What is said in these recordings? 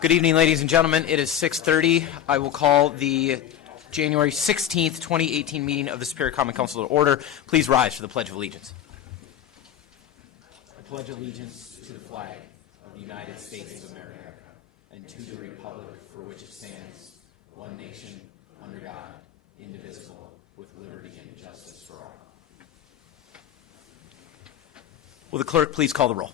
Good evening, ladies and gentlemen. It is 6:30. I will call the January 16th, 2018 meeting of the Superior Common Council to order. Please rise for the Pledge of Allegiance. I pledge allegiance to the flag of the United States of America and to the republic for which it stands, one nation, under God, indivisible, with liberty and justice for all. Will the clerk please call the roll?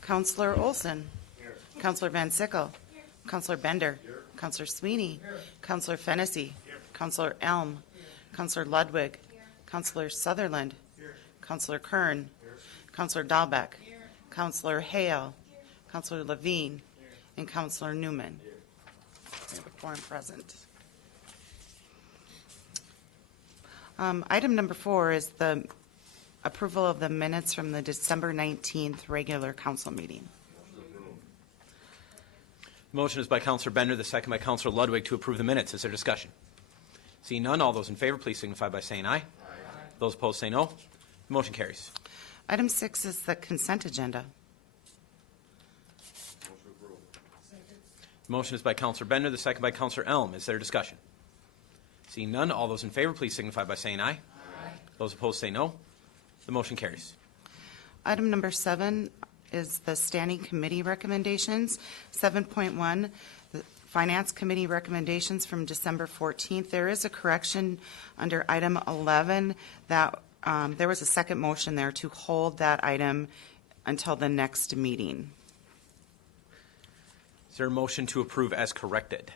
Councillor Olson. Here. Councillor Van Sickle. Here. Councillor Bender. Here. Councillor Sweeney. Here. Councillor Fennessy. Here. Councillor Elm. Here. Councillor Ludwig. Here. Councillor Sutherland. Here. Councillor Kern. Here. Councillor Dahlbeck. Here. Councillor Hale. Here. Councillor Levine. Here. And Councillor Newman. Here. We have a quorum present. Item number 4 is the approval of the minutes from the December 19th regular council meeting. The motion is by Councillor Bender, the second by Councillor Ludwig to approve the minutes. Is there discussion? Seeing none, all those in favor, please signify by saying aye. Aye. Those opposed say no. The motion carries. Item 6 is the consent agenda. The motion is by Councillor Bender, the second by Councillor Elm. Is there discussion? Seeing none, all those in favor, please signify by saying aye. Aye. Those opposed say no. The motion carries. Item number 7 is the standing committee recommendations. 7.1, the Finance Committee recommendations from December 14th. There is a correction under item 11 that there was a second motion there to hold that item until the next meeting. Is there a motion to approve as corrected?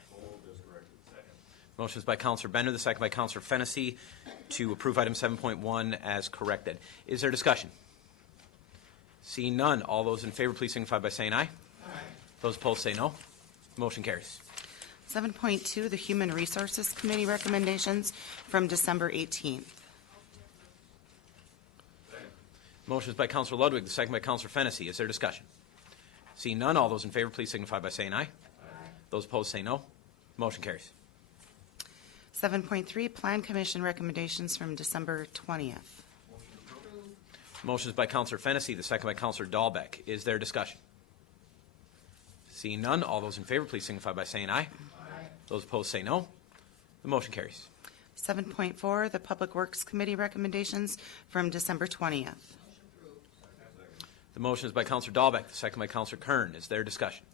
Motion is by Councillor Bender, the second by Councillor Fennessy to approve item 7.1 as corrected. Is there discussion? Seeing none, all those in favor, please signify by saying aye. Aye. Those opposed say no. Motion carries. 7.2, the Human Resources Committee recommendations from December 18th. Motion is by Councillor Ludwig, the second by Councillor Fennessy. Is there discussion? Seeing none, all those in favor, please signify by saying aye. Aye. Those opposed say no. Motion carries. 7.3, Plan Commission recommendations from December 20th. Motion is by Councillor Fennessy, the second by Councillor Dahlbeck. Is there discussion? Seeing none, all those in favor, please signify by saying aye. Aye. Those opposed say no. The motion carries. 7.4, the Public Works Committee recommendations from December 20th. The motion is by Councillor Dahlbeck, the second by Councillor Kern. Is there discussion?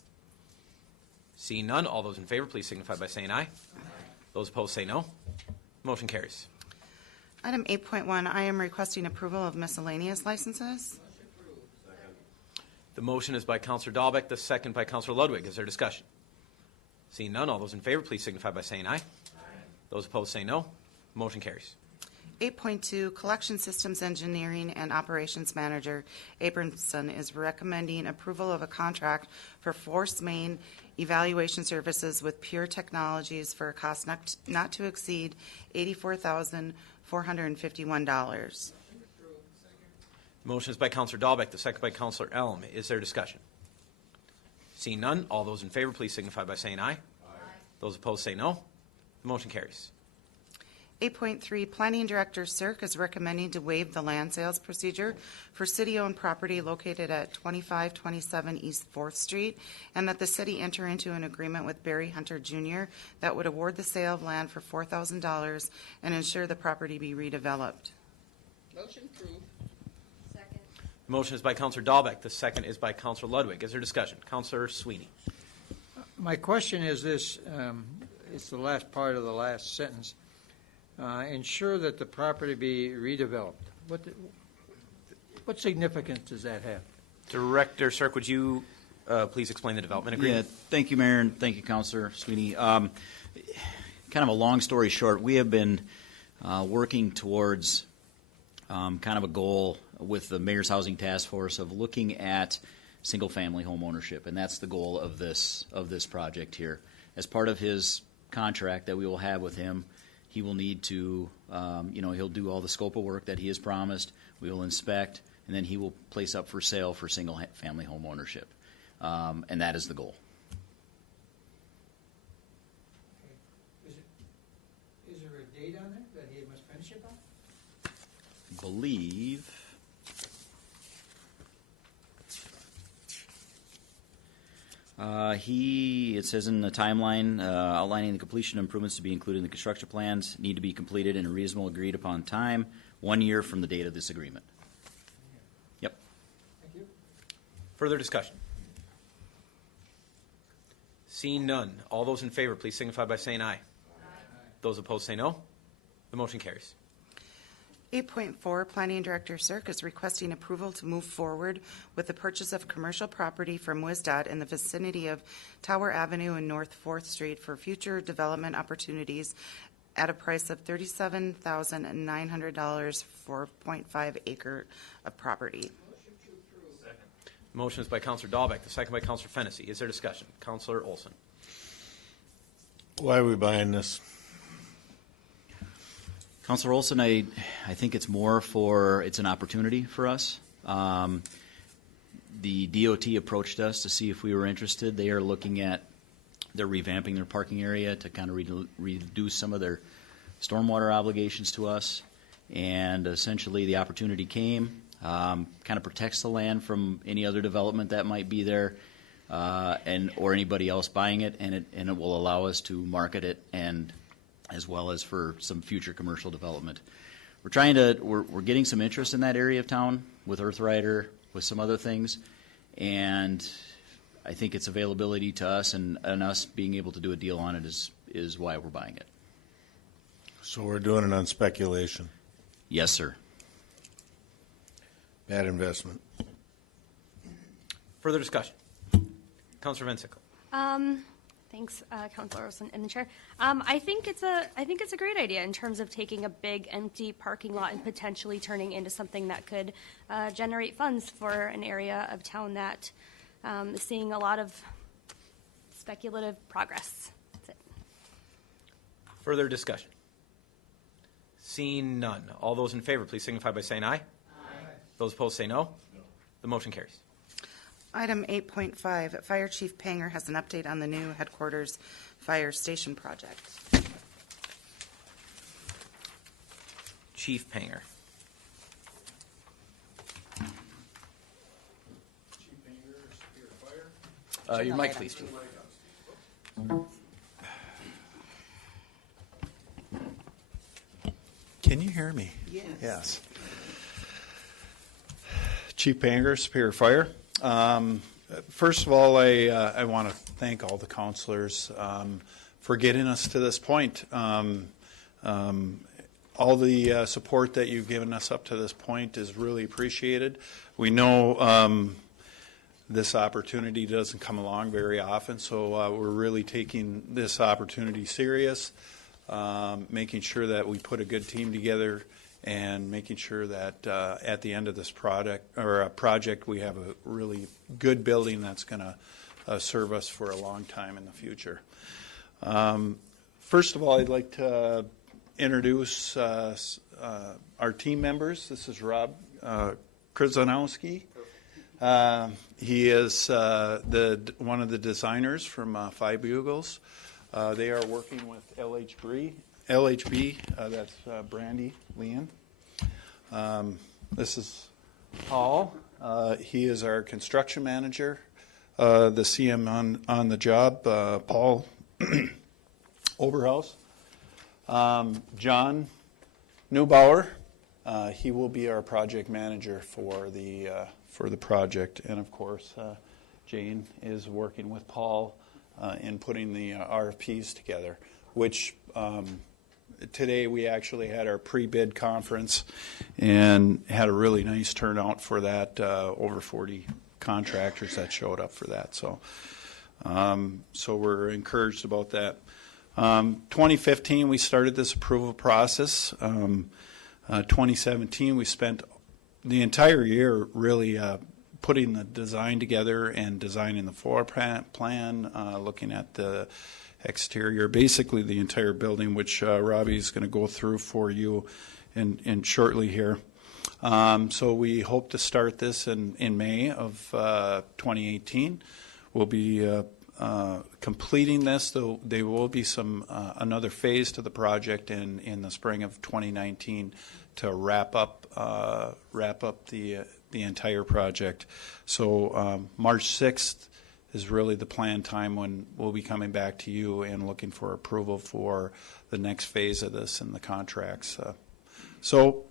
Seeing none, all those in favor, please signify by saying aye. Aye. Those opposed say no. Motion carries. Item 8.1, I am requesting approval of miscellaneous licenses. The motion is by Councillor Dahlbeck, the second by Councillor Ludwig. Is there discussion? Seeing none, all those in favor, please signify by saying aye. Aye. Those opposed say no. Motion carries. 8.2, Collection Systems Engineering and Operations Manager Abramson is recommending approval of a contract for force main evaluation services with Pure Technologies for a cost not to exceed $84,451. Motion is by Councillor Dahlbeck, the second by Councillor Elm. Is there discussion? Seeing none, all those in favor, please signify by saying aye. Aye. Those opposed say no. The motion carries. 8.3, Planning Director Cirque is recommending to waive the land sales procedure for city-owned property located at 2527 East 4th Street, and that the city enter into an agreement with Barry Hunter Jr. that would award the sale of land for $4,000 and ensure the property be redeveloped. Motion approved. Second. The motion is by Councillor Dahlbeck. The second is by Councillor Ludwig. Is there discussion? Councillor Sweeney. My question is this, it's the last part of the last sentence. Ensure that the property be redeveloped. What significance does that have? Director Cirque, would you please explain the development agreement? Yeah, thank you, Mayor, and thank you, Councillor Sweeney. Kind of a long story short, we have been working towards kind of a goal with the Mayor's Housing Task Force of looking at single-family home ownership, and that's the goal of this project here. As part of his contract that we will have with him, he will need to, he'll do all the scope of work that he has promised. We will inspect, and then he will place up for sale for single-family home ownership. And that is the goal. Okay. Is there a date on it that he must finish it by? I believe It says in the timeline, outlining the completion improvements to be included in the construction plans need to be completed in a reasonable agreed upon time, 1 year from the date of this agreement. Yep. Further discussion? Seeing none, all those in favor, please signify by saying aye. Those opposed say no. The motion carries. 8.4, Planning Director Cirque is requesting approval to move forward with the purchase of commercial property from WSDOT in the vicinity of Tower Avenue and North 4th Street for future development opportunities at a price of $37,900 for 0.5 acre of property. Motion is by Counselor Dahlbeck, the second by Counselor Fennessy. Is there discussion? Counselor Olson. Why are we buying this? Councilor Olson, I think it's more for, it's an opportunity for us. The DOT approached us to see if we were interested. They are looking at, they're revamping their parking area to kind of reduce some of their stormwater obligations to us. And essentially the opportunity came, kind of protects the land from any other development that might be there, or anybody else buying it, and it will allow us to market it and as well as for some future commercial development. We're getting some interest in that area of town with Earth Rider, with some other things, and I think its availability to us and us being able to do a deal on it is why we're buying it. So we're doing it on speculation. Yes, sir. Bad investment. Further discussion? Counselor Van Sickle. Thanks, Councilor Olson and the chair. I think it's a great idea in terms of taking a big empty parking lot and potentially turning into something that could generate funds for an area of town that is seeing a lot of speculative progress. That's it. Further discussion? Seeing none, all those in favor, please signify by saying aye. Aye. Those opposed say no. The motion carries. Item 8.5, Fire Chief Panger has an update on the new headquarters fire station project. Chief Panger. Your mic, please, Chief. Can you hear me? Yes. Chief Panger, Superior Fire. First of all, I want to thank all the counselors for getting us to this point. All the support that you've given us up to this point is really appreciated. We know this opportunity doesn't come along very often, so we're really taking this opportunity serious, making sure that we put a good team together and making sure that at the end of this project we have a really good building that's going to serve us for a long time in the future. First of all, I'd like to introduce our team members. This is Rob Krzyzanowski. He is one of the designers from Five Bugles. They are working with LHB, that's Brandy Leon. This is Paul. He is our construction manager, the CM on the job, Paul Oberhaus. John Neubauer, he will be our project manager for the project, and of course, Jane is working with Paul in putting the RFPs together, which today we actually had our pre-bid conference and had a really nice turnout for that, over 40 contractors that showed up for that. So we're encouraged about that. 2015 we started this approval process. 2017 we spent the entire year really putting the design together and designing the floor plan, looking at the exterior, basically the entire building, which Robbie is going to go through for you in shortly here. So we hope to start this in May of 2018. We'll be completing this, though there will be another phase to the project in the spring of 2019 to wrap up the entire project. So March 6th is really the planned time when we'll be coming back to you and looking for approval for the next phase of this in the contracts. So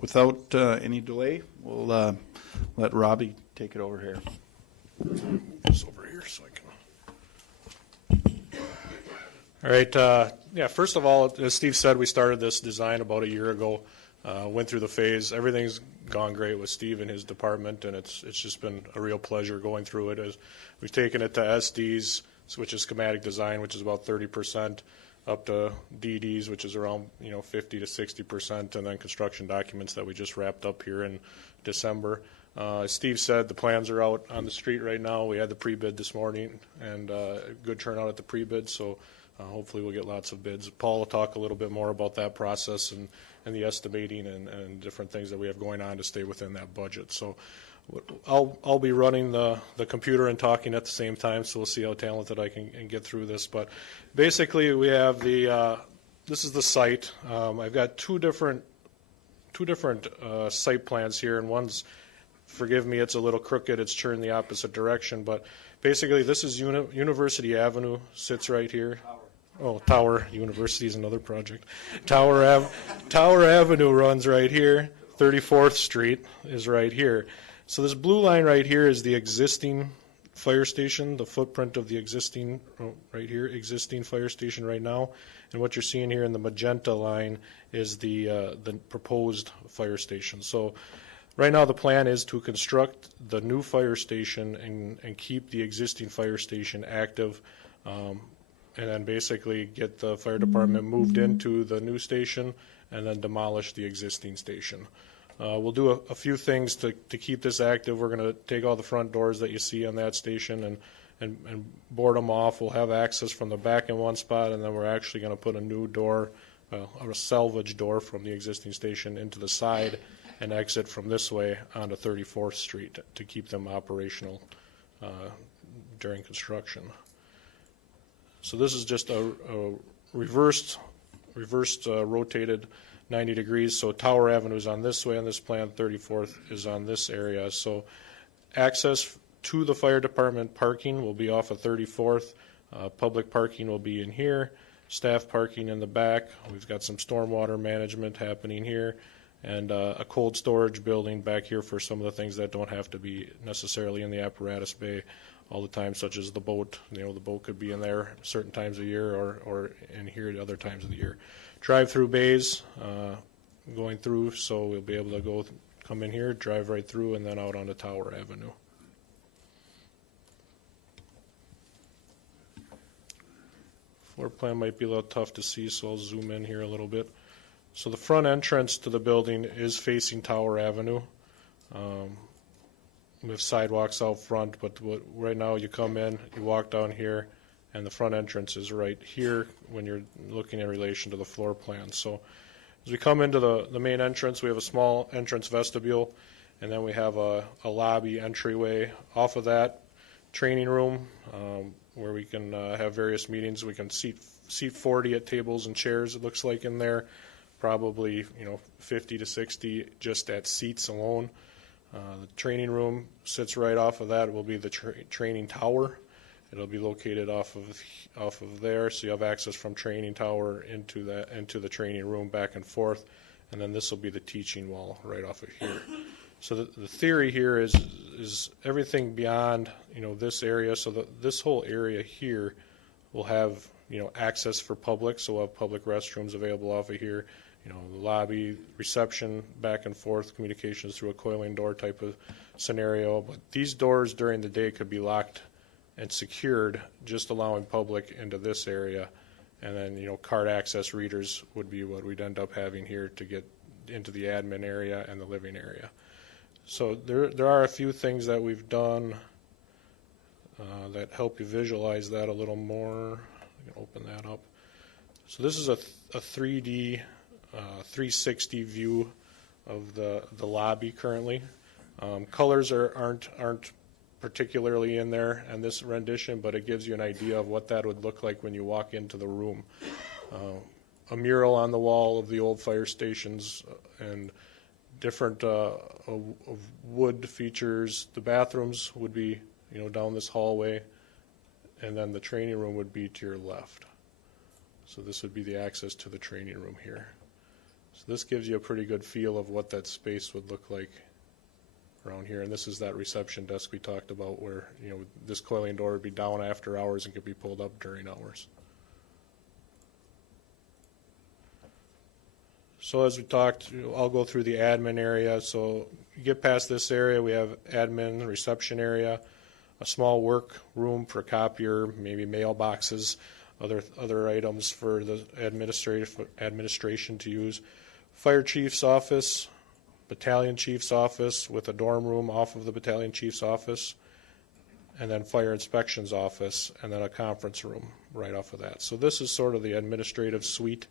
without any delay, we'll let Robbie take it over here. This over here so I can. All right. Yeah, first of all, as Steve said, we started this design about a year ago, went through the phase. Everything's gone great with Steve and his department, and it's just been a real pleasure going through it. As we've taken it to SDs, which is schematic design, which is about 30%, up to DDs, which is around 50 to 60%, and then construction documents that we just wrapped up here in December. As Steve said, the plans are out on the street right now. We had the pre-bid this morning, and good turnout at the pre-bid, so hopefully we'll get lots of bids. Paul will talk a little bit more about that process and the estimating and different things that we have going on to stay within that budget. So I'll be running the computer and talking at the same time, so we'll see how talented I can get through this. But basically, we have this is the site. I've got two different site plans here, and one's, forgive me, it's a little crooked. It's turned the opposite direction, but basically, this is University Avenue, sits right here. Tower University is another project. Tower Avenue runs right here. 34th Street is right here. So this blue line right here is the existing fire station, the footprint of the existing, right here, existing fire station right now. And what you're seeing here in the magenta line is the proposed fire station. So right now the plan is to construct the new fire station and keep the existing fire station active, and then basically get the fire department moved into the new station and then demolish the existing station. We'll do a few things to keep this active. We're going to take all the front doors that you see on that station and board them off. We'll have access from the back in one spot, and then we're actually going to put a new door, a salvage door from the existing station into the side and exit from this way onto 34th Street to keep them operational during construction. So this is just a reversed rotated 90 degrees. So Tower Avenue is on this way on this plan, 34th is on this area. So access to the fire department parking will be off of 34th. Public parking will be in here. Staff parking in the back. We've got some stormwater management happening here, and a cold storage building back here for some of the things that don't have to be necessarily in the apparatus bay all the time, such as the boat. The boat could be in there certain times of year or in here at other times of the year. Drive-through bays going through, so we'll be able to come in here, drive right through, and then out onto Tower Avenue. Floor plan might be a little tough to see, so I'll zoom in here a little bit. So the front entrance to the building is facing Tower Avenue. We have sidewalks out front, but right now you come in, you walk down here, and the front entrance is right here when you're looking in relation to the floor plan. So as we come into the main entrance, we have a small entrance vestibule, and then we have a lobby entryway. Off of that, training room, where we can have various meetings. We can seat 40 at tables and chairs, it looks like in there. Probably 50 to 60 just at seats alone. The training room sits right off of that. It will be the training tower. It'll be located off of there, so you have access from training tower into the training room back and forth, and then this will be the teaching wall right off of here. So the theory here is everything beyond this area. So this whole area here will have access for public. So we'll have public restrooms available off of here. The lobby, reception, back and forth, communications through a coiling door type of scenario. But these doors during the day could be locked and secured, just allowing public into this area. And then, card access readers would be what we'd end up having here to get into the admin area and the living area. So there are a few things that we've done that help you visualize that a little more. I can open that up. So this is a 3D 360 view of the lobby currently. Colors aren't particularly in there in this rendition, but it gives you an idea of what that would look like when you walk into the room. A mural on the wall of the old fire stations and different wood features. The bathrooms would be down this hallway and then the training room would be to your left. So this would be the access to the training room here. So this gives you a pretty good feel of what that space would look like around here. And this is that reception desk we talked about where, you know, this coiling door would be down after hours and could be pulled up during hours. So as we talked, I'll go through the admin area. So you get past this area, we have admin, reception area, a small work room for copier, maybe mailboxes, other items for the administration to use. Fire chief's office, battalion chief's office with a dorm room off of the battalion chief's office, and then fire inspection's office, and then a conference room right off of that. So this is sort of the administrative suite,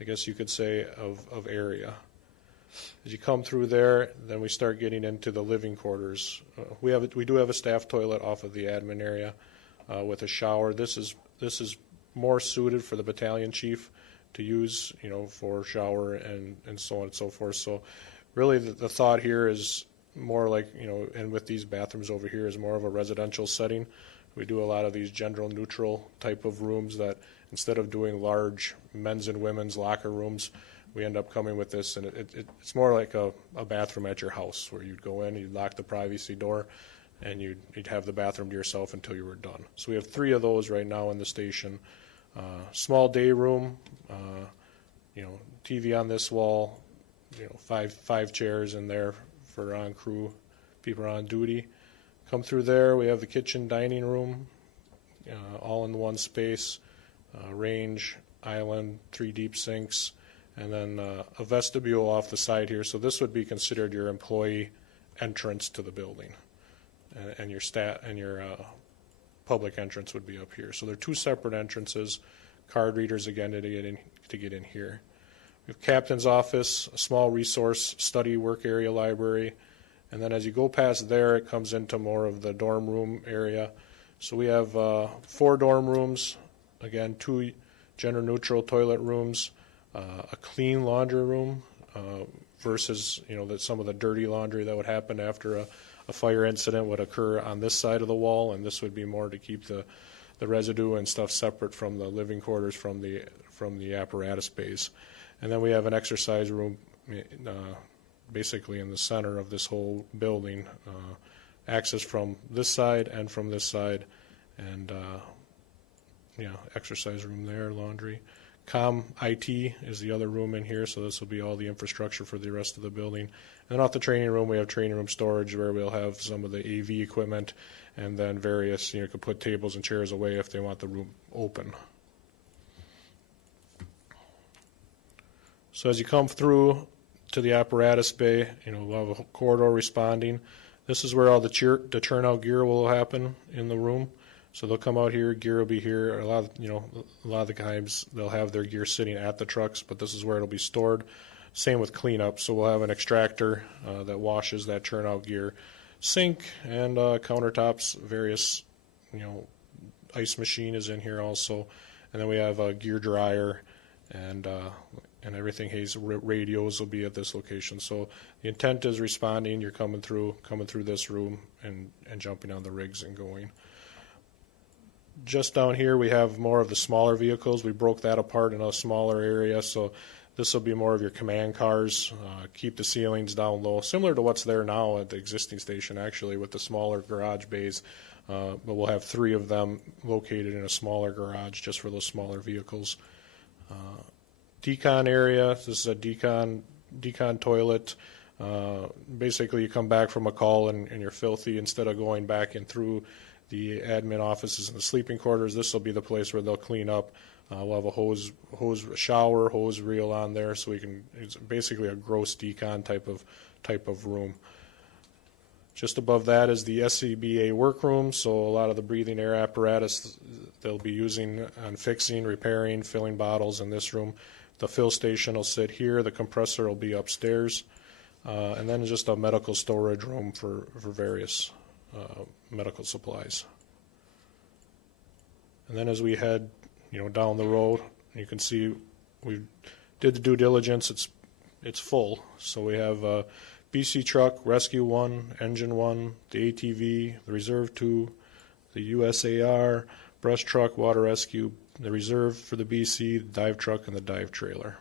I guess you could say, of area. As you come through there, then we start getting into the living quarters. We do have a staff toilet off of the admin area with a shower. This is more suited for the battalion chief to use, you know, for shower and so on and so forth. So really the thought here is more like, you know, and with these bathrooms over here is more of a residential setting. We do a lot of these gender neutral type of rooms that instead of doing large men's and women's locker rooms, we end up coming with this, and it's more like a bathroom at your house where you'd go in, you'd lock the privacy door, and you'd have the bathroom to yourself until you were done. So we have 3 of those right now in the station. Small day room, you know, TV on this wall, you know, five chairs in there for on crew, people on duty. Come through there, we have the kitchen dining room, all in one space, range, island, 3 deep sinks, and then a vestibule off the side here. So this would be considered your employee entrance to the building, and your public entrance would be up here. So they're 2 separate entrances. Card readers again to get in here. We have captain's office, a small resource study work area library, and then as you go past there, it comes into more of the dorm room area. So we have 4 dorm rooms, again 2 gender neutral toilet rooms, a clean laundry room versus, you know, that some of the dirty laundry that would happen after a fire incident would occur on this side of the wall, and this would be more to keep the residue and stuff separate from the living quarters from the apparatus bays. And then we have an exercise room basically in the center of this whole building, access from this side and from this side, and exercise room there, laundry. IT is the other room in here, so this will be all the infrastructure for the rest of the building. And then off the training room, we have training room storage where we'll have some of the AV equipment, and then various, you could put tables and chairs away if they want the room open. So as you come through to the apparatus bay, we'll have a corridor responding. This is where all the turnout gear will happen in the room. So they'll come out here, gear will be here. A lot of the times they'll have their gear sitting at the trucks, but this is where it'll be stored. Same with cleanup. So we'll have an extractor that washes that turnout gear, sink and countertops. Various, ice machine is in here also, and then we have a gear dryer and everything. Radios will be at this location. So the intent is responding. You're coming through this room and jumping on the rigs and going. Just down here, we have more of the smaller vehicles. We broke that apart in a smaller area, so this will be more of your command cars. Keep the ceilings down low, similar to what's there now at the existing station, actually, with the smaller garage bays. But we'll have 3 of them located in a smaller garage just for those smaller vehicles. Decon area. This is a decon toilet. Basically, you come back from a call and you're filthy. Instead of going back in through the admin offices and the sleeping quarters, this will be the place where they'll clean up. We'll have a shower hose reel on there, so it's basically a gross decon type of room. Just above that is the SCBA workroom, so a lot of the breathing air apparatus they'll be using on fixing, repairing, filling bottles in this room. The fill station will sit here. The compressor will be upstairs, and then just a medical storage room for various medical supplies. And then as we head, down the road, you can see we did the due diligence. It's full. So we have BC truck, Rescue 1, Engine 1, the ATV, the Reserve 2, the USAR, brush truck, water rescue, the reserve for the BC, the dive truck, and the dive trailer.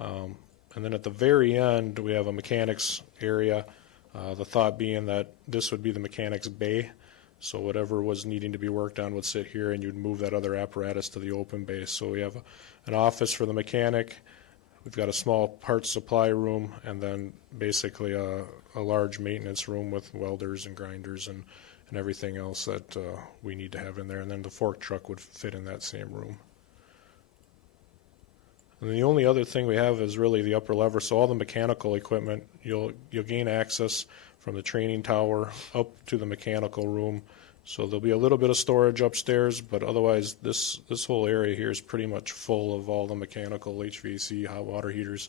And then at the very end, we have a mechanics area. The thought being that this would be the mechanics bay. So whatever was needing to be worked on would sit here, and you'd move that other apparatus to the open bay. So we have an office for the mechanic. We've got a small parts supply room, and then basically a large maintenance room with welders and grinders and everything else that we need to have in there. And then the fork truck would fit in that same room. And the only other thing we have is really the upper lever. So all the mechanical equipment, you'll gain access from the training tower up to the mechanical room. So there'll be a little bit of storage upstairs, but otherwise this whole area here is pretty much full of all the mechanical HVAC, hot water heaters,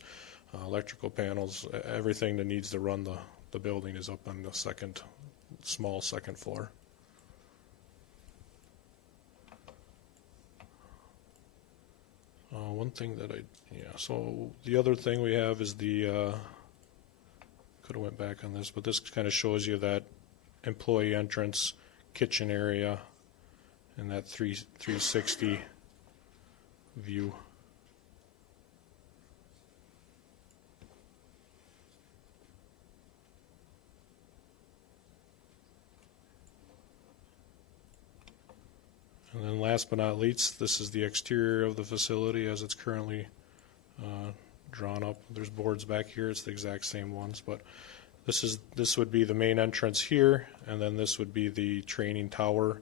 electrical panels, everything that needs to run the building is up on the small second floor. One thing that so the other thing we have is could have went back on this, but this kind of shows you that employee entrance, kitchen area, and that 360 view. And then last but not least, this is the exterior of the facility as it's currently drawn up. There's boards back here. It's the exact same ones, but this would be the main entrance here, and then this would be the training tower.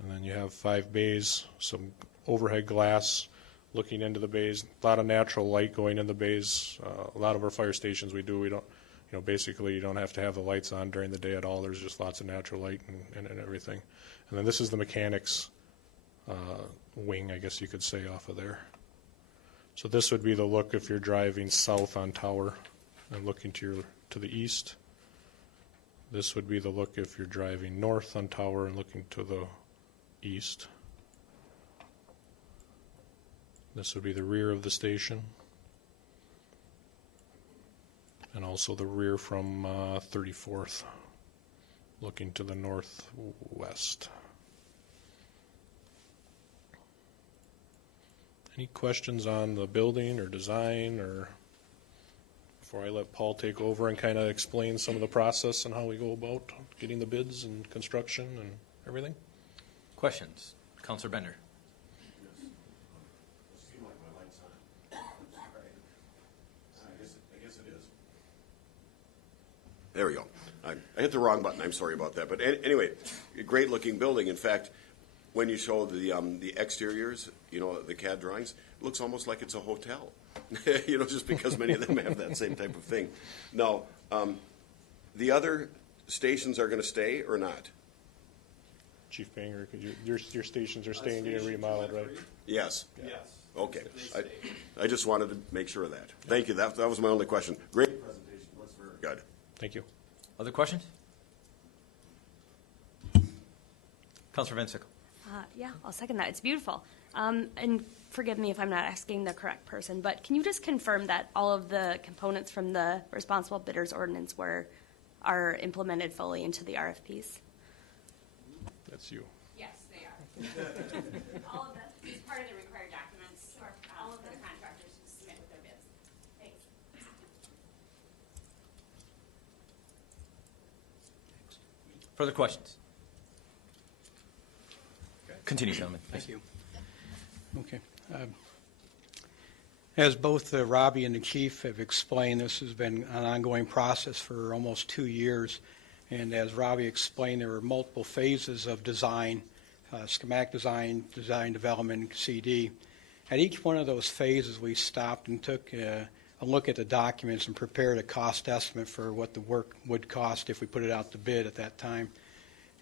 And then you have 5 bays, some overhead glass looking into the bays, a lot of natural light going in the bays. A lot of our fire stations we don't, basically you don't have to have the lights on during the day at all. There's just lots of natural light and everything. And then this is the mechanics wing, I guess you could say, off of there. So this would be the look if you're driving south on Tower and looking to the east. This would be the look if you're driving north on Tower and looking to the east. This would be the rear of the station, and also the rear from 34th, looking to the northwest. Any questions on the building or design, or before I let Paul take over and kind of explain some of the process and how we go about getting the bids and construction and everything? Questions? Councilor Bender. There we go. I hit the wrong button. I'm sorry about that. But anyway, a great-looking building. In fact, when you show the exteriors, the CAD drawings, it looks almost like it's a hotel. Just because many of them have that same type of thing. Now, the other stations are going to stay or not? Chief Banger, your stations are staying, getting remodeled, right? Yes. Yes. Okay. I just wanted to make sure of that. Thank you. That was my only question. Great presentation. Looks very good. Thank you. Other questions? Councilor Van Sickle. Yeah, I'll second that. It's beautiful. And forgive me if I'm not asking the correct person, but can you just confirm that all of the components from the responsible bidders ordinance are implemented fully into the RFPs? That's you. Yes, they are. All of that is part of the required documents. All of the contractors who submit with their bids. Thanks. Further questions? Continue, gentlemen. Thank you. Okay. As both Robbie and the chief have explained, this has been an ongoing process for almost 2 years. And as Robbie explained, there were multiple phases of design, schematic design, design development, CD. At each one of those phases, we stopped and took a look at the documents and prepared a cost estimate for what the work would cost if we put it out to bid at that time.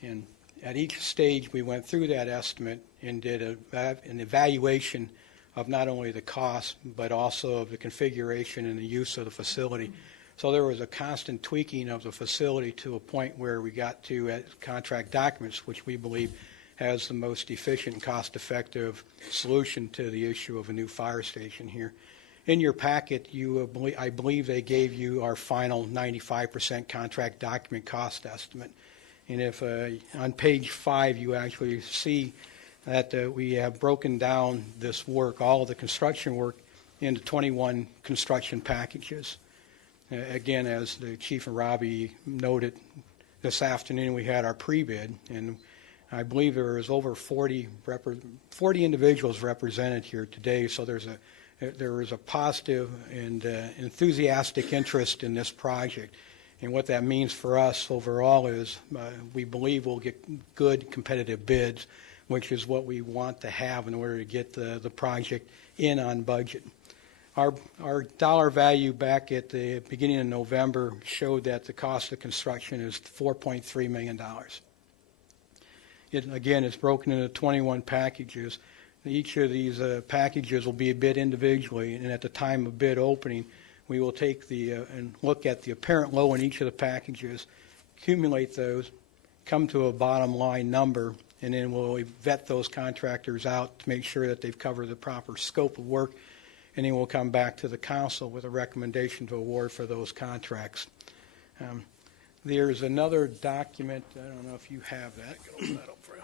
And at each stage, we went through that estimate and did an evaluation of not only the cost, but also of the configuration and the use of the facility. So there was a constant tweaking of the facility to a point where we got to at contract documents, which we believe has the most efficient and cost-effective solution to the issue of a new fire station here. In your packet, I believe they gave you our final 95% contract document cost estimate. And if on page 5 you actually see that we have broken down this work, all of the construction work, into 21 construction packages. Again, as the Chief and Robbie noted, this afternoon we had our pre-bid, and I believe there is over 40 individuals represented here today, so there is a positive and enthusiastic interest in this project. And what that means for us overall is we believe we'll get good competitive bids, which is what we want to have in order to get the project in on budget. Our dollar value back at the beginning of November showed that the cost of construction is $4.3 million. Again, it's broken into 21 packages. Each of these packages will be bid individually, and at the time of bid opening, we will take and look at the apparent low in each of the packages, accumulate those, come to a bottom line number, and then we'll vet those contractors out to make sure that they've covered the proper scope of work, and then we'll come back to the council with a recommendation to award for those contracts. There's another document. I don't know if you have that. Open that up for you.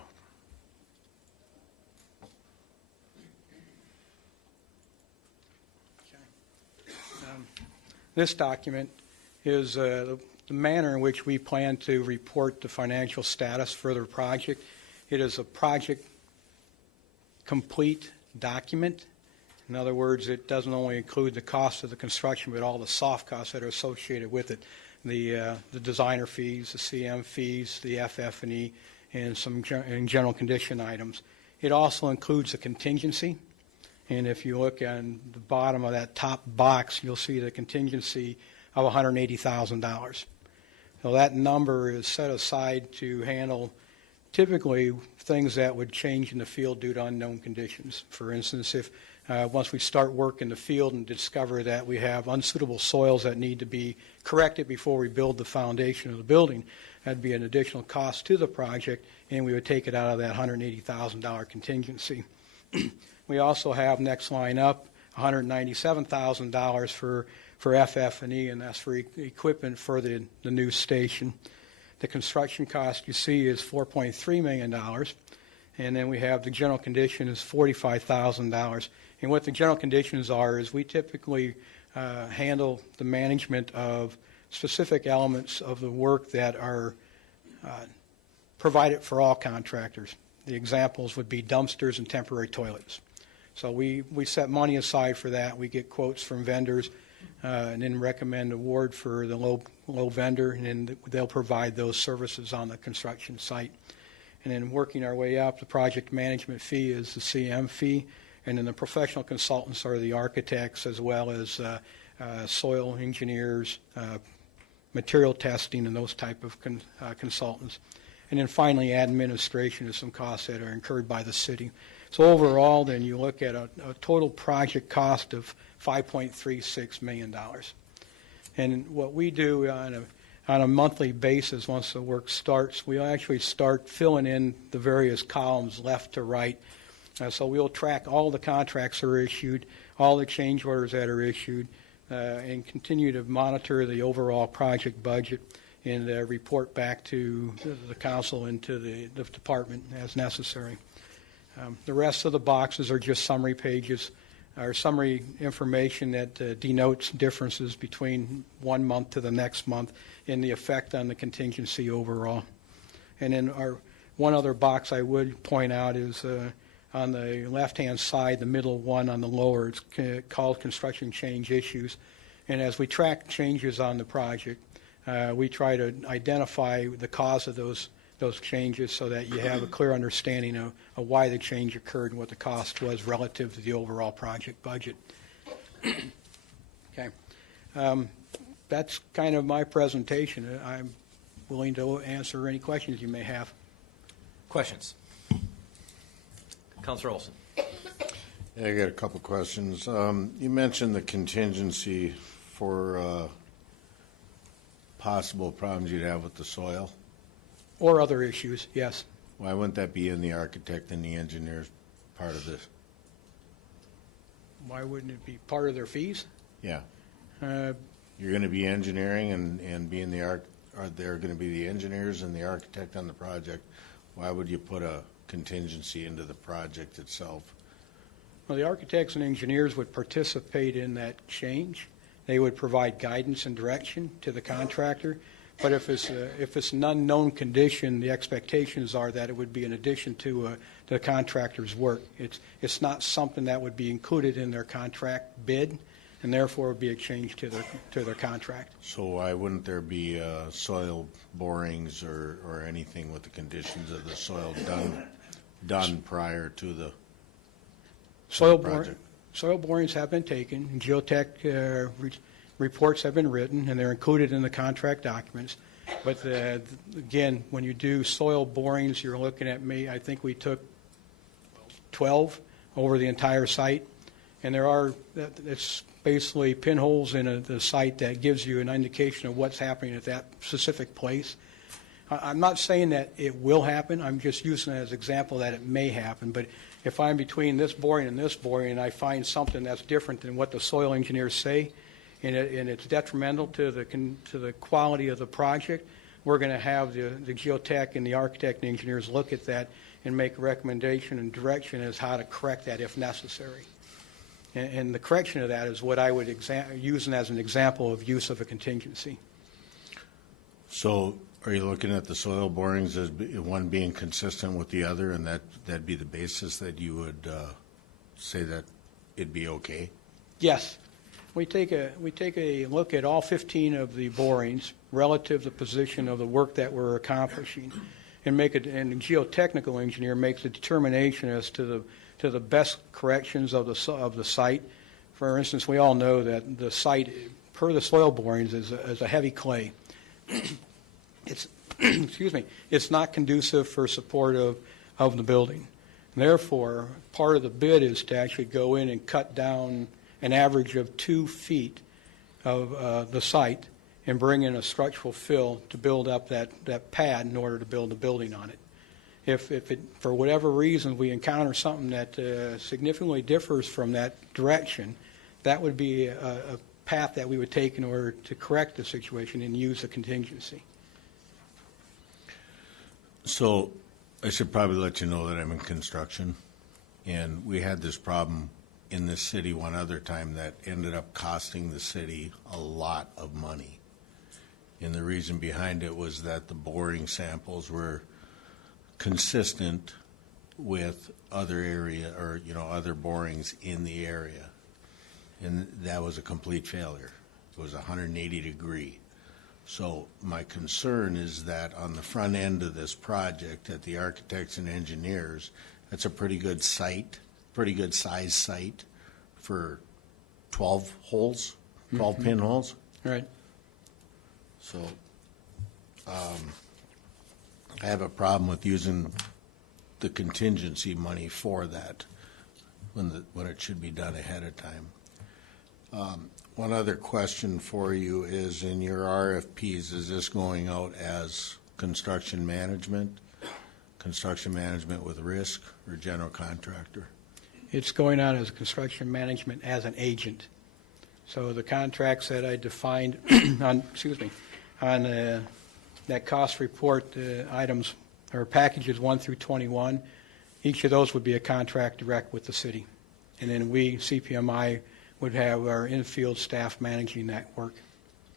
This document is the manner in which we plan to report the financial status for the project. It is a project complete document. In other words, it doesn't only include the cost of the construction, but all the soft costs that are associated with it. The designer fees, the CM fees, the FF&E, and some general condition items. It also includes a contingency. And if you look on the bottom of that top box, you'll see the contingency of $180,000. So that number is set aside to handle typically things that would change in the field due to unknown conditions. For instance, if once we start work in the field and discover that we have unsuitable soils that need to be corrected before we build the foundation of the building, that'd be an additional cost to the project, and we would take it out of that $180,000 contingency. We also have, next line up, $197,000 for FF&E, and that's for equipment for the new station. The construction cost you see is $4.3 million, and then we have the general condition is $45,000. And what the general conditions are is we typically handle the management of specific elements of the work that are provided for all contractors. The examples would be dumpsters and temporary toilets. So we set money aside for that. We get quotes from vendors and then recommend award for the low vendor, and then they'll provide those services on the construction site. And then working our way up, the project management fee is the CM fee, and then the professional consultants are the architects as well as soil engineers, material testing, and those type of consultants. And then finally, administration is some costs that are incurred by the city. So overall, then you look at a total project cost of $5.36 million. And what we do on a monthly basis, once the work starts, we actually start filling in the various columns left to right. So we'll track all the contracts that are issued, all the change orders that are issued, and continue to monitor the overall project budget and report back to the council and to the department as necessary. The rest of the boxes are just summary pages, or summary information that denotes differences between one month to the next month and the effect on the contingency overall. And then one other box I would point out is on the left-hand side, the middle one on the lower, it's called construction change issues. And as we track changes on the project, we try to identify the cause of those changes so that you have a clear understanding of why the change occurred and what the cost was relative to the overall project budget. Okay. That's kind of my presentation. I'm willing to answer any questions you may have. Questions? Councilor Olson. Yeah, I got a couple questions. You mentioned the contingency for possible problems you'd have with the soil. Or other issues, yes. Why wouldn't that be in the architect and the engineer's part of this? Why wouldn't it be part of their fees? Yeah. You're going to be engineering and being are there going to be the engineers and the architect on the project? Why would you put a contingency into the project itself? Well, the architects and engineers would participate in that change. They would provide guidance and direction to the contractor. But if it's an unknown condition, the expectations are that it would be in addition to the contractor's work. It's not something that would be included in their contract bid, and therefore would be a change to their contract. So why wouldn't there be soil borings or anything with the conditions of the soil done prior to the project? Soil borings have been taken, and geotech reports have been written, and they're included in the contract documents. But again, when you do soil borings, you're looking at I think we took 12 over the entire site, and it's basically pinholes in the site that gives you an indication of what's happening at that specific place. I'm not saying that it will happen. I'm just using it as an example that it may happen. But if I'm between this boring and this boring and I find something that's different than what the soil engineers say, and it's detrimental to the quality of the project, we're going to have the geotech and the architect and engineers look at that and make a recommendation and direction as how to correct that if necessary. And the correction of that is what I would use as an example of use of a contingency. So are you looking at the soil borings as one being consistent with the other, and that'd be the basis that you would say that it'd be okay? Yes. We take a look at all 15 of the borings relative to the position of the work that we're accomplishing, and the geotechnical engineer makes a determination as to the best corrections of the site. For instance, we all know that the site, per the soil borings, is a heavy clay. It's it's not conducive for support of the building. Therefore, part of the bid is to actually go in and cut down an average of 2 feet of the site and bring in a structural fill to build up that pad in order to build a building on it. If for whatever reason we encounter something that significantly differs from that direction, that would be a path that we would take in order to correct the situation and use the contingency. So I should probably let you know that I'm in construction, and we had this problem in this city one other time that ended up costing the city a lot of money. And the reason behind it was that the boring samples were consistent with other other borings in the area. And that was a complete failure. It was 180 degree. So my concern is that on the front end of this project, at the architects and engineers, that's a pretty good site, pretty good size site for 12 holes, 12 pinholes. Right. So I have a problem with using the contingency money for that when it should be done ahead of time. One other question for you is, in your RFPs, is this going out as construction management with risk, or general contractor? It's going out as construction management as an agent. So the contracts that I defined on that cost report items or packages 1 through 21, each of those would be a contract direct with the city. And then we, CPMI, would have our in-field staff managing that work.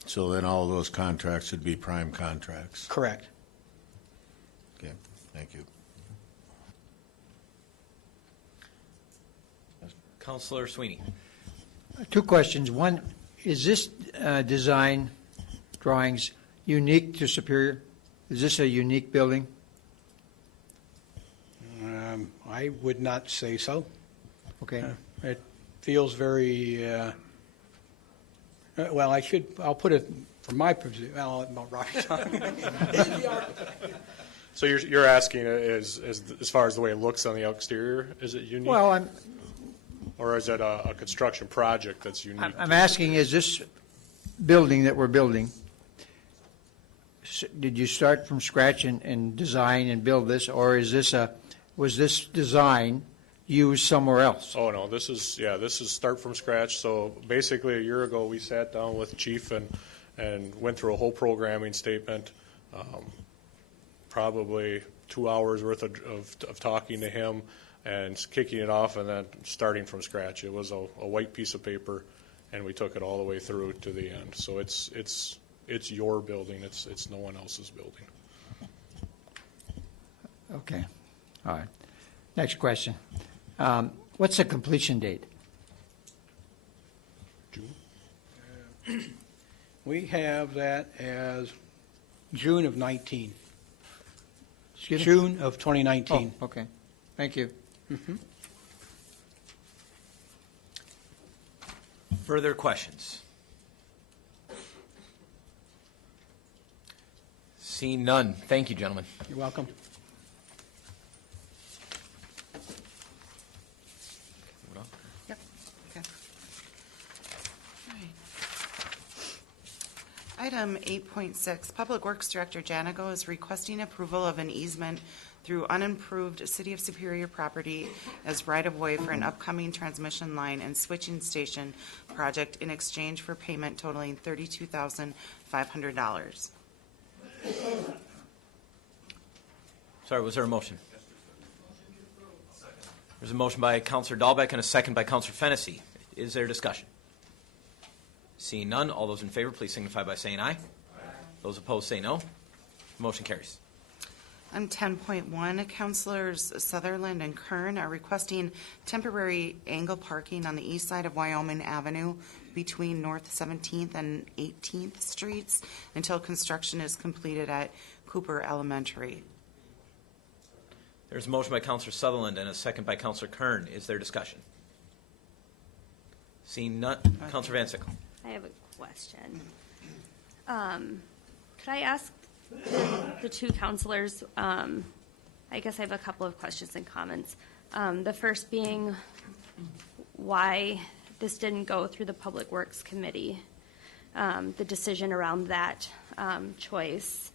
So then all of those contracts would be prime contracts? Correct. Okay, thank you. Councilor Sweeney. 2 questions. One, is this design drawings unique to Superior? Is this a unique building? I would not say so. Okay. It feels very, I'll put it from my position. I'll let Robbie talk. So you're asking as far as the way it looks on the exterior, is it unique? Well, or is it a construction project that's unique? I'm asking, is this building that we're building, did you start from scratch and design and build this, or was this design used somewhere else? Oh, no, this is start from scratch. So basically a year ago we sat down with Chief and went through a whole programming statement, probably 2 hours worth of talking to him and kicking it off and then starting from scratch. It was a white piece of paper, and we took it all the way through to the end. So it's your building. It's no one else's building. Okay, all right. Next question. What's the completion date? We have that as June of 19. Excuse me? June of 2019. Oh, okay. Thank you. Further questions? Seeing none. Thank you, gentlemen. You're welcome. Yep, okay. All right. Item 8.6, Public Works Director Janigo is requesting approval of an easement through unimproved City of Superior property as right-of-way for an upcoming transmission line and switching station project in exchange for payment totaling $32,500. Sorry, was there a motion? There's a motion by Councilor Dahlbeck and a second by Councilor Fennessy. Is there discussion? Seeing none, all those in favor, please signify by saying aye. Aye. Those opposed say no. Motion carries. On 10.1, Councilors Sutherland and Kern are requesting temporary angle parking on the east side of Wyoming Avenue between North 17th and 18th Streets until construction is completed at Cooper Elementary. There's a motion by Councilor Sutherland and a second by Councilor Kern. Is there discussion? Seeing none, Councilor Van Sickle. I have a question. Could I ask the two counselors, I guess I have a couple of questions and comments. The first being why this didn't go through the Public Works Committee, the decision around that choice.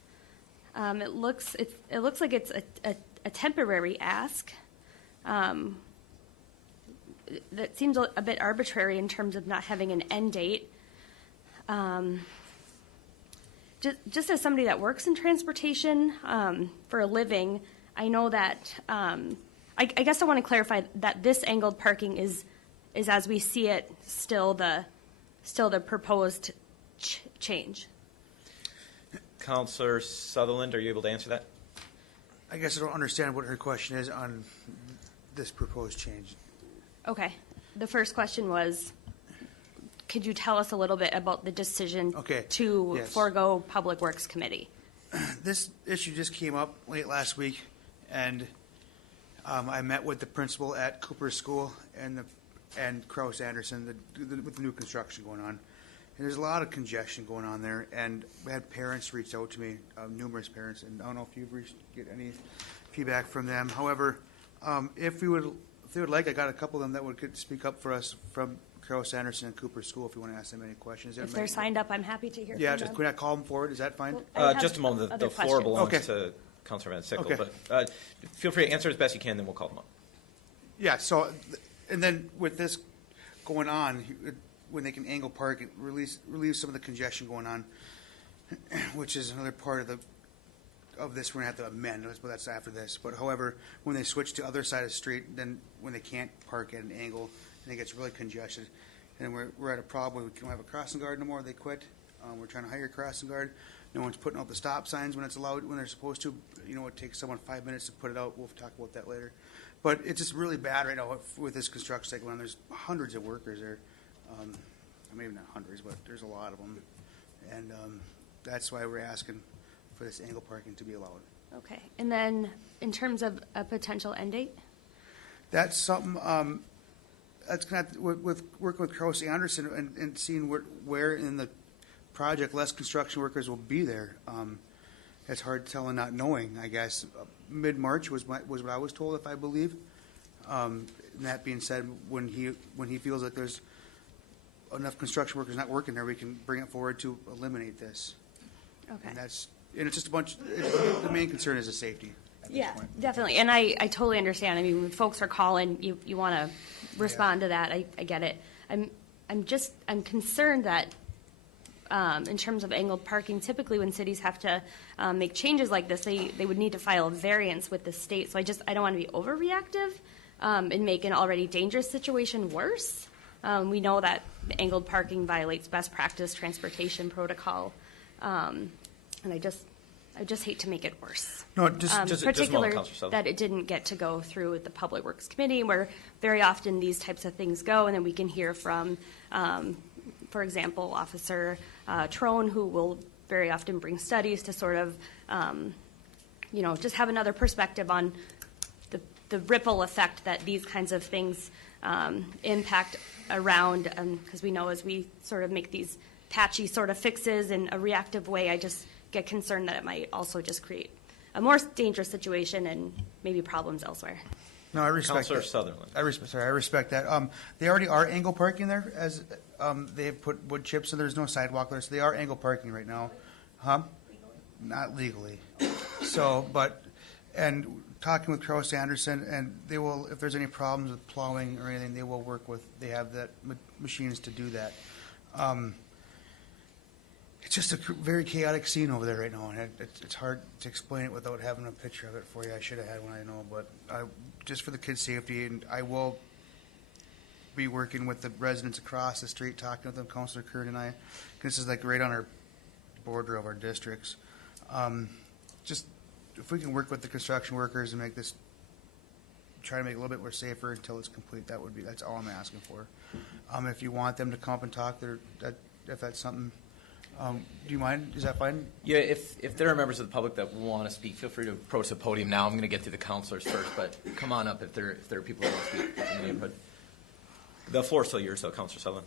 It looks like it's a temporary ask. That seems a bit arbitrary in terms of not having an end date. Just as somebody that works in transportation for a living, I know that, I guess I want to clarify that this angled parking is as we see it, still the proposed change. Councilor Sutherland, are you able to answer that? I guess I don't understand what her question is on this proposed change. Okay. The first question was, could you tell us a little bit about the decision to forego Public Works Committee? This issue just came up late last week, and I met with the principal at Cooper School and Krause Anderson with the new construction going on. And there's a lot of congestion going on there, and we had parents reach out to me, numerous parents, and I don't know if you've get any feedback from them. However, if they would like, I got a couple of them that could speak up for us from Krause Anderson and Cooper School if you want to ask them any questions. If they're signed up, I'm happy to hear from them. Can I call them forward? Is that fine? Just a moment. The floor belongs to Councilor Van Sickle, but feel free to answer as best you can, then we'll call them up. Yeah, so, and then with this going on, when they can angle park, it relieve some of the congestion going on, which is another part of this we're going to have to amend, but that's after this. But however, when they switch to other side of the street, then when they can't park at an angle, and it gets really congested, and we're at a problem. We don't have a crossing guard no more. They quit. We're trying to hire a crossing guard. No one's putting out the stop signs when it's allowed, when they're supposed to. You know, it takes someone 5 minutes to put it out. We'll talk about that later. But it's just really bad right now with this construction site going on. There's hundreds of workers there. Maybe not hundreds, but there's a lot of them. And that's why we're asking for this angle parking to be allowed. Okay. And then in terms of a potential end date? That's something that's going to with working with Krause Anderson and seeing where in the project less construction workers will be there. It's hard to tell and not knowing, I guess. Mid-March was what I was told, if I believe. And that being said, when he feels like there's enough construction workers not working there, we can bring it forward to eliminate this. Okay. And it's just a bunch. The main concern is the safety. Yeah, definitely. And I totally understand. I mean, when folks are calling, you want to respond to that. I get it. I'm concerned that in terms of angled parking, typically when cities have to make changes like this, they would need to file a variance with the state. So I don't want to be overreactive and make an already dangerous situation worse. We know that angled parking violates best practice transportation protocol, and I just hate to make it worse. No, just Particular Counselor Sutherland. that it didn't get to go through with the Public Works Committee, where very often these types of things go, and then we can hear from, for example, Officer Trone, who will very often bring studies to sort of, just have another perspective on the ripple effect that these kinds of things impact around, because we know as we sort of make these patchy sort of fixes in a reactive way, I just get concerned that it might also just create a more dangerous situation and maybe problems elsewhere. No, I respect Counselor that. Sutherland. I respect that. They already are angle parking there, as they have put wood chips, and there's no sidewalk there, so they are angle parking right now. Huh? Not legally. So, and talking with Kraus Anderson, and they will, if there's any problems with plowing or anything, they will work with, they have that machines to do that. It's just a very chaotic scene over there right now, and it's hard to explain it without having a picture of it for you. I should have had one, I know, but just for the kids' safety, and I will be working with the residents across the street, talking with them, Councilor Kern and I. This is like right on our border of our districts. Just if we can work with the construction workers and make this, try to make it a little bit more safer until it's complete, that's all I'm asking for. If you want them to come up and talk, if that's something. Do you mind? Is that fine? Yeah, if there are members of the public that want to speak, feel free to approach the podium now. I'm going to get to the counselors first, but come on up if there are people who want to speak in the neighborhood. The floor is still yours, though, Counselor Sutherland.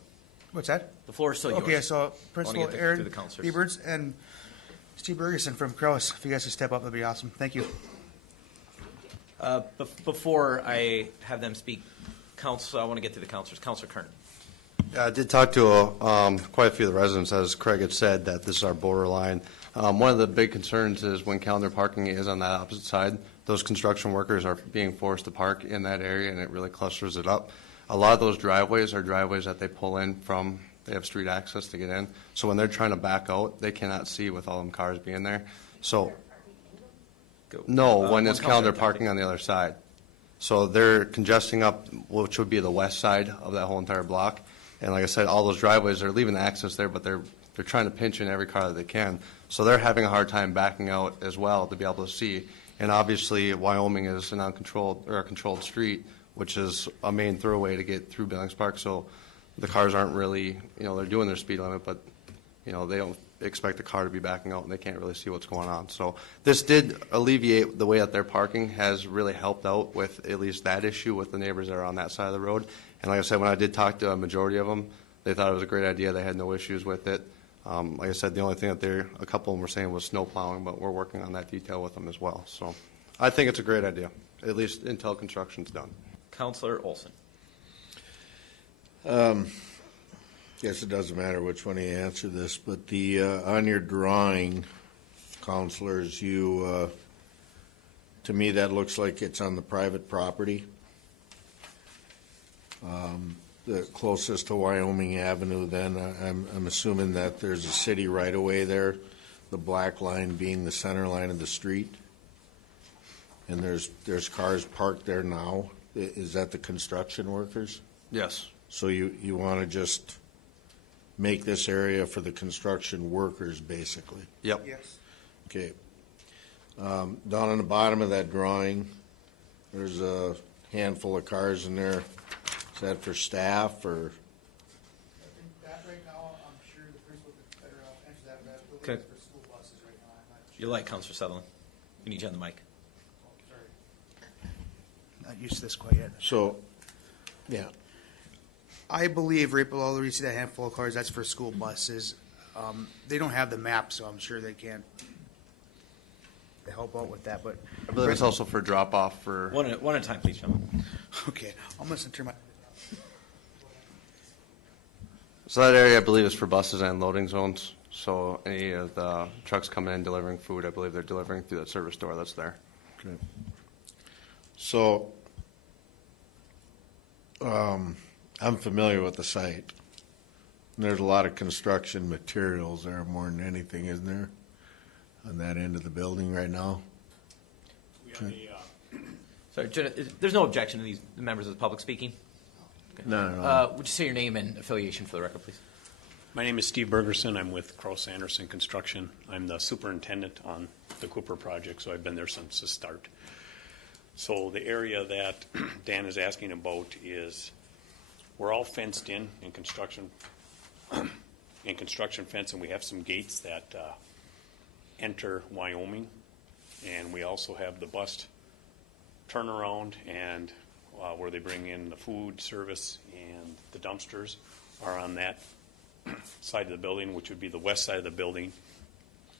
What's that? The floor is still yours. Okay, so Principal through Aaron the counselors. Eberts and Steve Bergeson from Kraus, if you guys could step up, that'd be awesome. Thank you. Before I have them speak, Council, I want to get to the counselors. Counselor Kern. I did talk to quite a few of the residents, as Craig had said, that this is our borderline. One of the big concerns is when calendar parking is on that opposite side, those construction workers are being forced to park in that area, and it really clusters it up. A lot of those driveways are driveways that they pull in from, they have street access to get in. So when they're trying to back out, they cannot see with all them cars being there. So, no, when it's calendar parking on the other side. So they're congesting up, which would be the west side of that whole entire block. And like I said, all those driveways are leaving the access there, but they're trying to pinch in every car that they can. So they're having a hard time backing out as well to be able to see. And obviously, Wyoming is an uncontrolled or a controlled street, which is a main thoroughway to get through Billings Park. So the cars aren't really, they're doing their speed limit, but they don't expect the car to be backing out, and they can't really see what's going on. So this did alleviate the way that they're parking, has really helped out with at least that issue with the neighbors that are on that side of the road. And like I said, when I did talk to a majority of them, they thought it was a great idea. They had no issues with it. Like I said, the only thing that a couple of them were saying was snow plowing, but we're working on that detail with them as well. So I think it's a great idea, at least until construction's done. Counselor Olson. Guess it doesn't matter which one you answer this, but the on your drawing, counselors, to me that looks like it's on the private property. The closest to Wyoming Avenue, then I'm assuming that there's a city right away there, the black line being the center line of the street, and there's cars parked there now. Is that the construction workers? Yes. So you want to just make this area for the construction workers, basically? Yep. Yes. Okay. Down on the bottom of that drawing, there's a handful of cars in there. Is that for staff or? I think that right now, I'm sure the principal could better answer that, but I believe Okay. it's for school buses right now. I'm not sure. You're like Counselor Sutherland. We need you on the mic. Oh, sorry. Not used to this quite yet. So, yeah. I believe right below where you see that handful of cars, that's for school buses. They don't have the map, so I'm sure they can't help out with that, but. I believe it's also for drop-off for. One at a time, please, gentlemen. Okay, I'm gonna turn my. So that area, I believe, is for buses and loading zones. So any of the trucks coming in delivering food, I believe they're delivering through that service door that's there. Okay. So, I'm familiar with the site. And there's a lot of construction materials there more than anything, isn't there? On that end of the building right now? Sorry, there's no objection to these members of the public speaking? No. Would you say your name and affiliation for the record, please? My name is Steve Bergerson. I'm with Cross Anderson Construction. I'm the superintendent on the Cooper project, so I've been there since the start. So the area that Dan is asking about is, we're all fenced in construction fence, and we have some gates that enter Wyoming, and we also have the bus turnaround and where they bring in the food service, and the dumpsters are on that side of the building, which would be the west side of the building,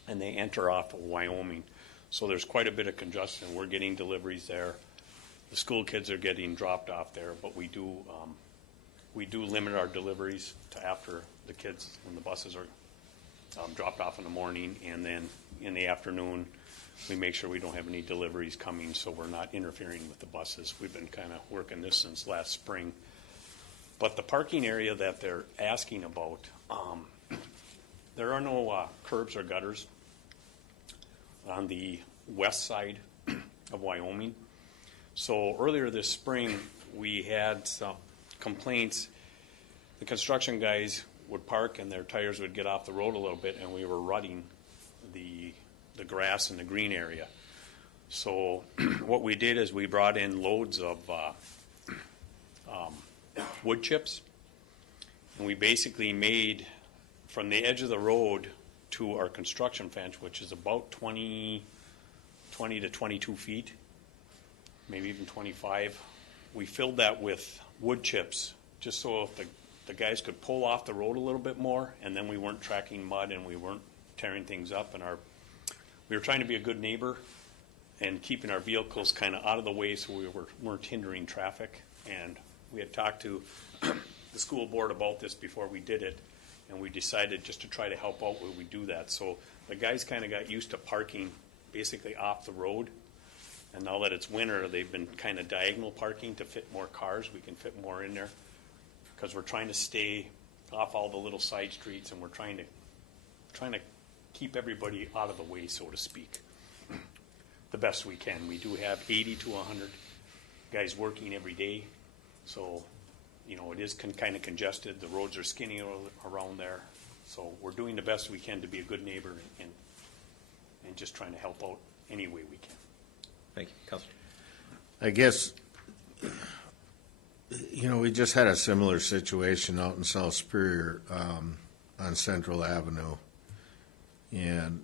and they enter off of Wyoming. So there's quite a bit of congestion. We're getting deliveries there. The school kids are getting dropped off there, but we do limit our deliveries to after the kids and the buses are dropped off in the morning, and then in the afternoon we make sure we don't have any deliveries coming, so we're not interfering with the buses. We've been kind of working this since last spring. But the parking area that they're asking about, there are no curbs or gutters on the west side of Wyoming. So earlier this spring, we had some complaints. The construction guys would park and their tires would get off the road a little bit, and we were rutting the grass in the green area. So what we did is we brought in loads of wood chips, and we basically made from the edge of the road to our construction fence, which is about 20 to 22 feet, maybe even 25. We filled that with wood chips just so if the guys could pull off the road a little bit more, and then we weren't tracking mud and we weren't tearing things up, and we were trying to be a good neighbor and keeping our vehicles kind of out of the way so we weren't hindering traffic. And we had talked to the school board about this before we did it, and we decided just to try to help out when we do that. So the guys kind of got used to parking basically off the road, and now that it's winter, they've been kind of diagonal parking to fit more cars. We can fit more in there because we're trying to stay off all the little side streets, and we're trying to keep everybody out of the way, so to speak, the best we can. We do have 80 to 100 guys working every day, so it is kind of congested. The roads are skinny around there, so we're doing the best we can to be a good neighbor and just trying to help out any way we can. Thank you. Councilor. I guess, we just had a similar situation out in South Superior on Central Avenue, and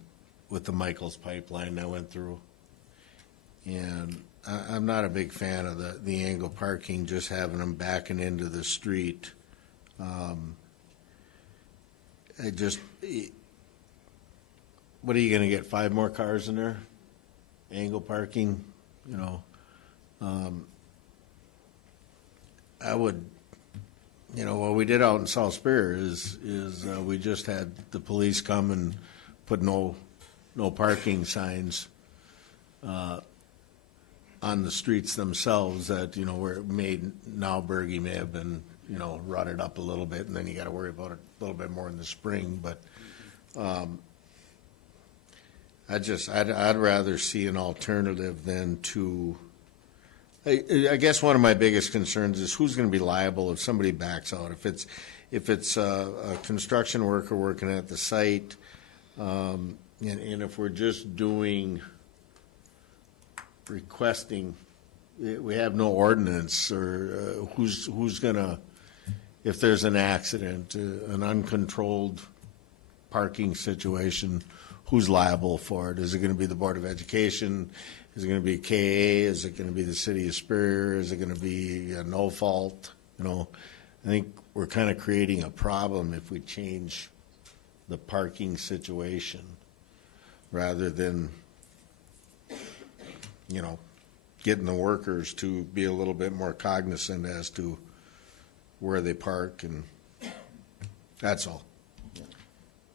with the Michaels pipeline that went through. And I'm not a big fan of the angle parking, just having them backing into the street. What are you going to get, 5 more cars in there? Angle parking, I would, what we did out in South Superior is we just had the police come and put no parking signs on the streets themselves that, were made. Now Bergie may have been, rutted up a little bit, and then you got to worry about it a little bit more in the spring. But I'd rather see an alternative than to. I guess one of my biggest concerns is who's going to be liable if somebody backs out. If it's a construction worker working at the site, and if we're just requesting, we have no ordinance, or who's going to, if there's an accident, an uncontrolled parking situation, who's liable for it? Is it going to be the Board of Education? Is it going to be KA? Is it going to be the City of Superior? Is it going to be a no fault? I think we're kind of creating a problem if we change the parking situation rather than, getting the workers to be a little bit more cognizant as to where they park, and that's all.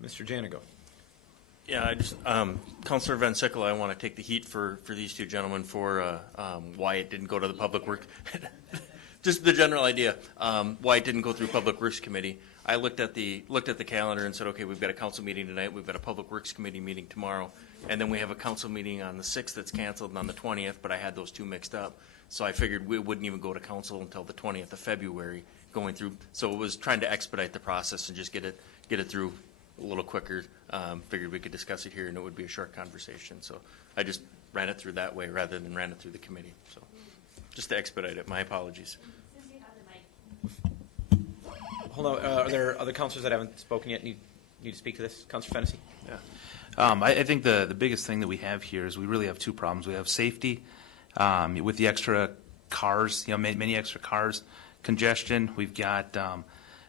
Mr. Janigo. Yeah, I just, Councilor Van Sickle, I want to take the heat for these two gentlemen for why it didn't go to the public just the general idea, why it didn't go through Public Works Committee. I looked at the calendar and said, okay, we've got a council meeting tonight, we've got a Public Works Committee meeting tomorrow, and then we have a council meeting on the 6th that's canceled and on the 20th, but I had those two mixed up. So I figured we wouldn't even go to council until the 20th of February going through. So it was trying to expedite the process and just get it through a little quicker. Figured we could discuss it here and it would be a short conversation. So I just ran it through that way rather than ran it through the committee. So just to expedite it, my apologies. Hold on, are there other councilors that haven't spoken yet need to speak to this? Councilor Fennessy? Yeah. I think the biggest thing that we have here is we really have two problems. We have safety with the extra cars, many extra cars, congestion. We've got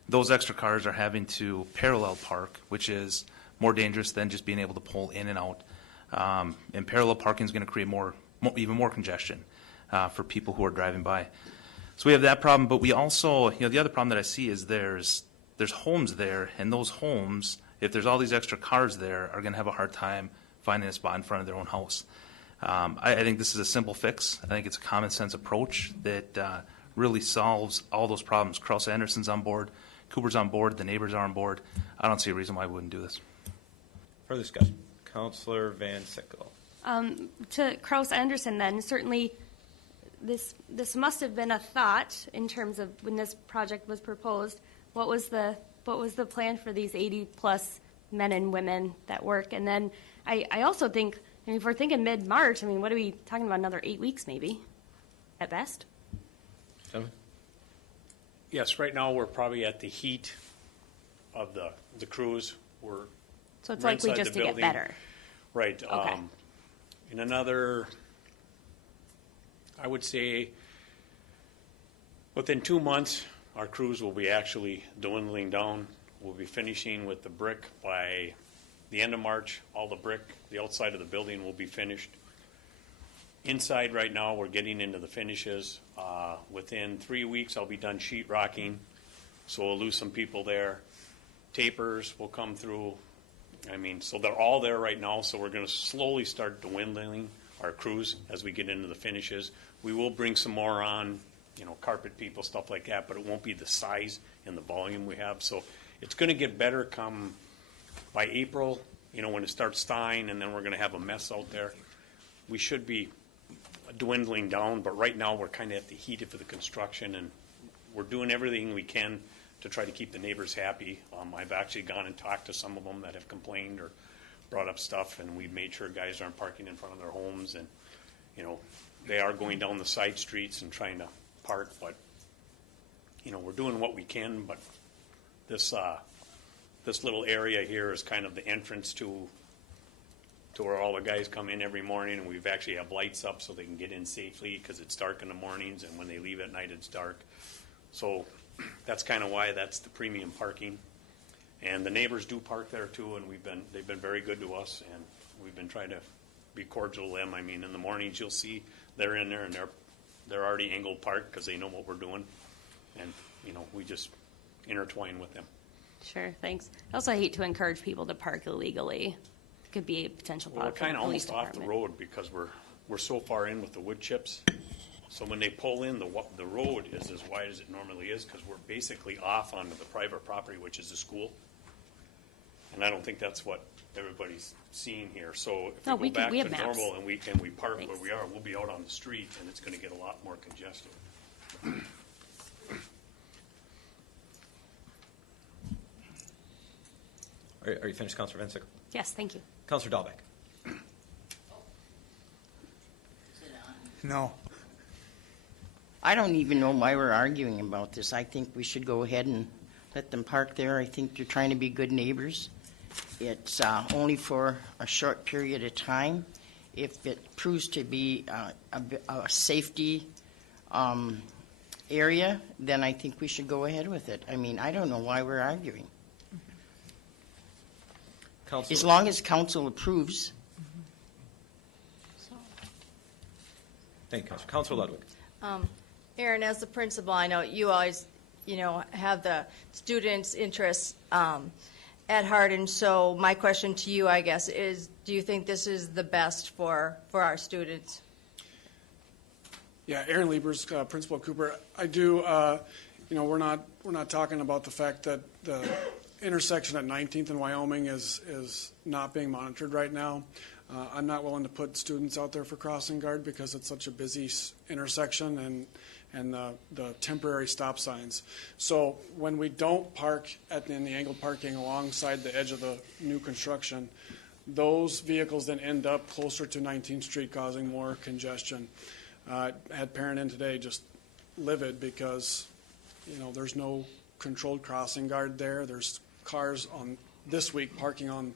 those extra cars are having to parallel park, which is more dangerous than just being able to pull in and out. And parallel parking is going to create even more congestion for people who are driving by. So we have that problem, but we also, the other problem that I see is there's homes there, and those homes, if there's all these extra cars there, are going to have a hard time finding a spot in front of their own house. I think this is a simple fix. I think it's a common sense approach that really solves all those problems. Krause Anderson's on board, Cooper's on board, the neighbors are on board. I don't see a reason why we wouldn't do this. Further discussion. Councilor Van Sickle. To Krause Anderson, then certainly this must have been a thought in terms of when this project was proposed. What was the plan for these 80+ men and women that work? And then I also think, if we're thinking mid-March, what are we talking about? Another 8 weeks, maybe, at best. Yes, right now we're probably at the heat of the crews. So it's likely just to get better. Right. Okay. In another, I would say, within 2 months, our crews will be actually dwindling down. We'll be finishing with the brick by the end of March. All the brick, the outside of the building will be finished. Inside right now, we're getting into the finishes. Within 3 weeks, I'll be done sheet rocking, so we'll lose some people there. Tapers will come through. So they're all there right now, so we're going to slowly start dwindling our crews as we get into the finishes. We will bring some more on, carpet people, stuff like that, but it won't be the size and the volume we have. So it's going to get better come by April, when it starts thawing, and then we're going to have a mess out there. We should be dwindling down, but right now we're kind of at the heat of the construction, and we're doing everything we can to try to keep the neighbors happy. I've actually gone and talked to some of them that have complained or brought up stuff, and we've made sure guys aren't parking in front of their homes, and they are going down the side streets and trying to park, but we're doing what we can. But this little area here is kind of the entrance to where all the guys come in every morning, and we've actually have lights up so they can get in safely because it's dark in the mornings, and when they leave at night it's dark. So that's kind of why that's the premium parking. And the neighbors do park there too, and they've been very good to us, and we've been trying to be cordial to them. In the mornings you'll see they're in there and they're already angled parked because they know what we're doing, and we just intertwine with them. Sure, thanks. I also hate to encourage people to park illegally. It could be a potential Well, we're problem for the kind of police almost off the department. road because we're so far in with the wood chips. So when they pull in, the road is as wide as it normally is because we're basically off onto the private property, which is the school. And I don't think that's what everybody's seeing here. So if we go back to normal and we park where we are, we'll be out on the street, and it's going to get a lot more congested. Are you finished, Councilor Van Sickle? Yes, thank you. Councilor Dahlbeck. No. I don't even know why we're arguing about this. I think we should go ahead and let them park there. I think they're trying to be good neighbors. It's only for a short period of time. If it proves to be a safety area, then I think we should go ahead with it. I don't know why we're arguing. Councilor. As long as council approves. Thank you, Councilor. Councilor Ludwig. Aaron, as the principal, I know you always, have the students' interests at heart, and so my question to you, I guess, is: do you think this is the best for our students? Yeah, Aaron Liebers, Principal at Cooper. I do, we're not talking about the fact that the intersection at 19th and Wyoming is not being monitored right now. I'm not willing to put students out there for crossing guard because it's such a busy intersection and the temporary stop signs. So when we don't park in the angled parking alongside the edge of the new construction, those vehicles then end up closer to 19th Street, causing more congestion. I had a parent in today just livid because, there's no controlled crossing guard there. There's cars on this week parking on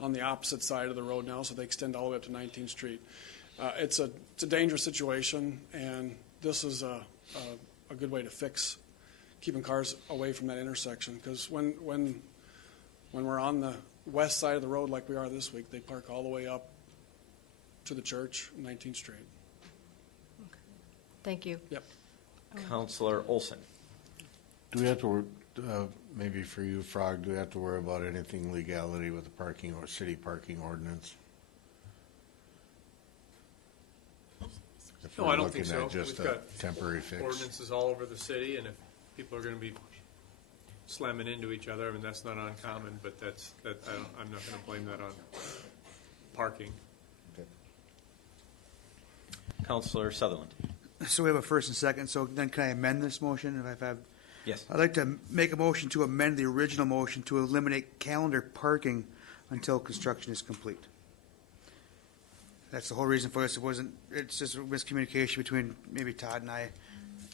the opposite side of the road now, so they extend all the way up to 19th Street. It's a dangerous situation, and this is a good way to fix keeping cars away from that intersection. Because when we're on the west side of the road like we are this week, they park all the way up to the church, 19th Street. Thank you. Yep. Counselor Olson. Do we have to, maybe for you, Frog, do we have to worry about anything legality with the parking or city parking ordinance? If No, we're I don't think looking so. at just We've a got temporary fix. ordinances all over the city, and if people are going to be slamming into each other, I mean, that's not uncommon, but I'm not going to blame that on parking. Counselor Sutherland. So we have a first and second, so then can I amend this motion if I have? Yes. I'd like to make a motion to amend the original motion to eliminate calendar parking until construction is complete. That's the whole reason for this. It's just a miscommunication between maybe Todd and I.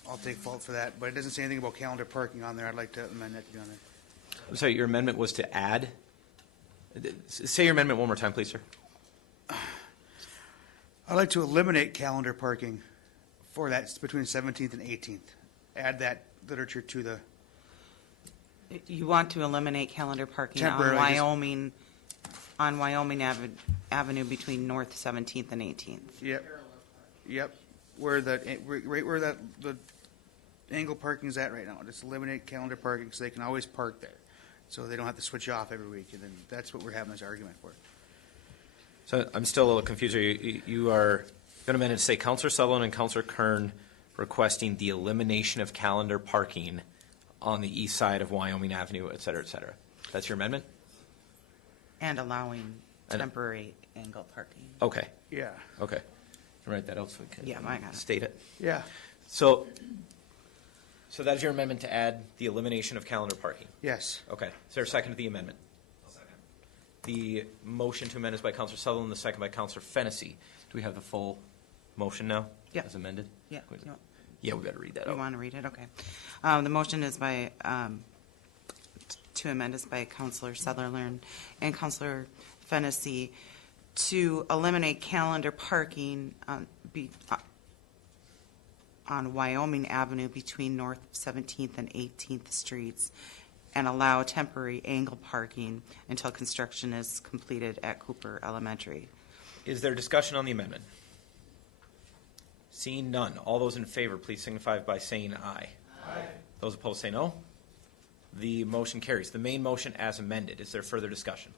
I'll take fault for that, but it doesn't say anything about calendar parking on there. I'd like to amend that to be on there. I'm sorry, your amendment was to add? Say your amendment one more time, please, sir. I'd like to eliminate calendar parking for that between 17th and 18th. Add that literature to the You want to eliminate calendar parking on Temporarily, Wyoming Avenue between North 17th and 18th. Yep. Right where the angle parking is at right now. Just eliminate calendar parking so they can always park there. So they don't have to switch off every week. And then that's what we're having this argument for. So I'm still a little confused. You are going to amend it to say Counselor Sutherland and Counselor Kern requesting the elimination of calendar parking on the east side of Wyoming Avenue, et cetera, et cetera. That's your amendment? And allowing temporary angle parking. Okay. Yeah. Okay. Write that out so we can I got it. state it. Yeah. So that's your amendment to add the elimination of calendar parking? Yes. Okay. Is there a second to the amendment? I'll second. The motion to amend is by Counselor Sutherland, the second by Counselor Fennessy. Do we have the full motion now? Yeah. As amended? Yeah. Yeah, we better read that You out. want to read it? Okay. The motion is by, to amend is by Counselor Sutherland and Counselor Fennessy to eliminate calendar parking on Wyoming Avenue between North 17th and 18th Streets and allow temporary angle parking until construction is completed at Cooper Elementary. Is there discussion on the amendment? Seeing none, all those in favor, please signify by saying aye. Aye. Those opposed say no. The motion carries. The main motion as amended. Is there further discussion?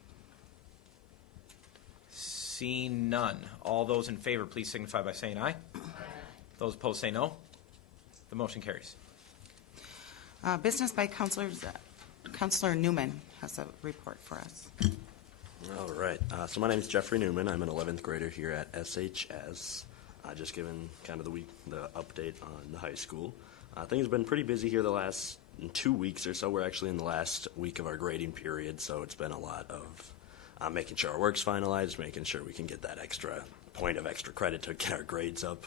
Seeing none, all those in favor, please signify by saying aye. Aye. Those opposed say no. The motion carries. Business by Counselor Newman has a report for us. All right. So my name is Jeffrey Newman. I'm an 11th grader here at SHS. Just giving kind of the update on the high school. Things have been pretty busy here the last 2 weeks or so. We're actually in the last week of our grading period, so it's been a lot of making sure our work's finalized, making sure we can get that extra point of extra credit to get our grades up.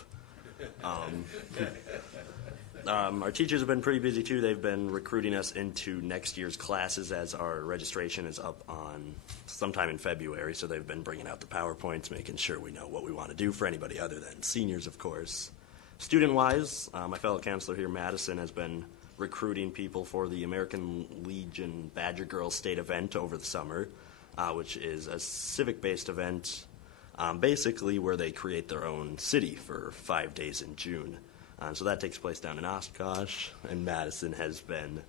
Our teachers have been pretty busy too. They've been recruiting us into next year's classes as our registration is up on sometime in February. So they've been bringing out the PowerPoints, making sure we know what we want to do for anybody other than seniors, of course. Student-wise, my fellow counselor here, Madison, has been recruiting people for the American Legion Badger Girls State event over the summer, which is a civic-based event, basically where they create their own city for 5 days in June. So that takes place down in Oshkosh, and Madison has been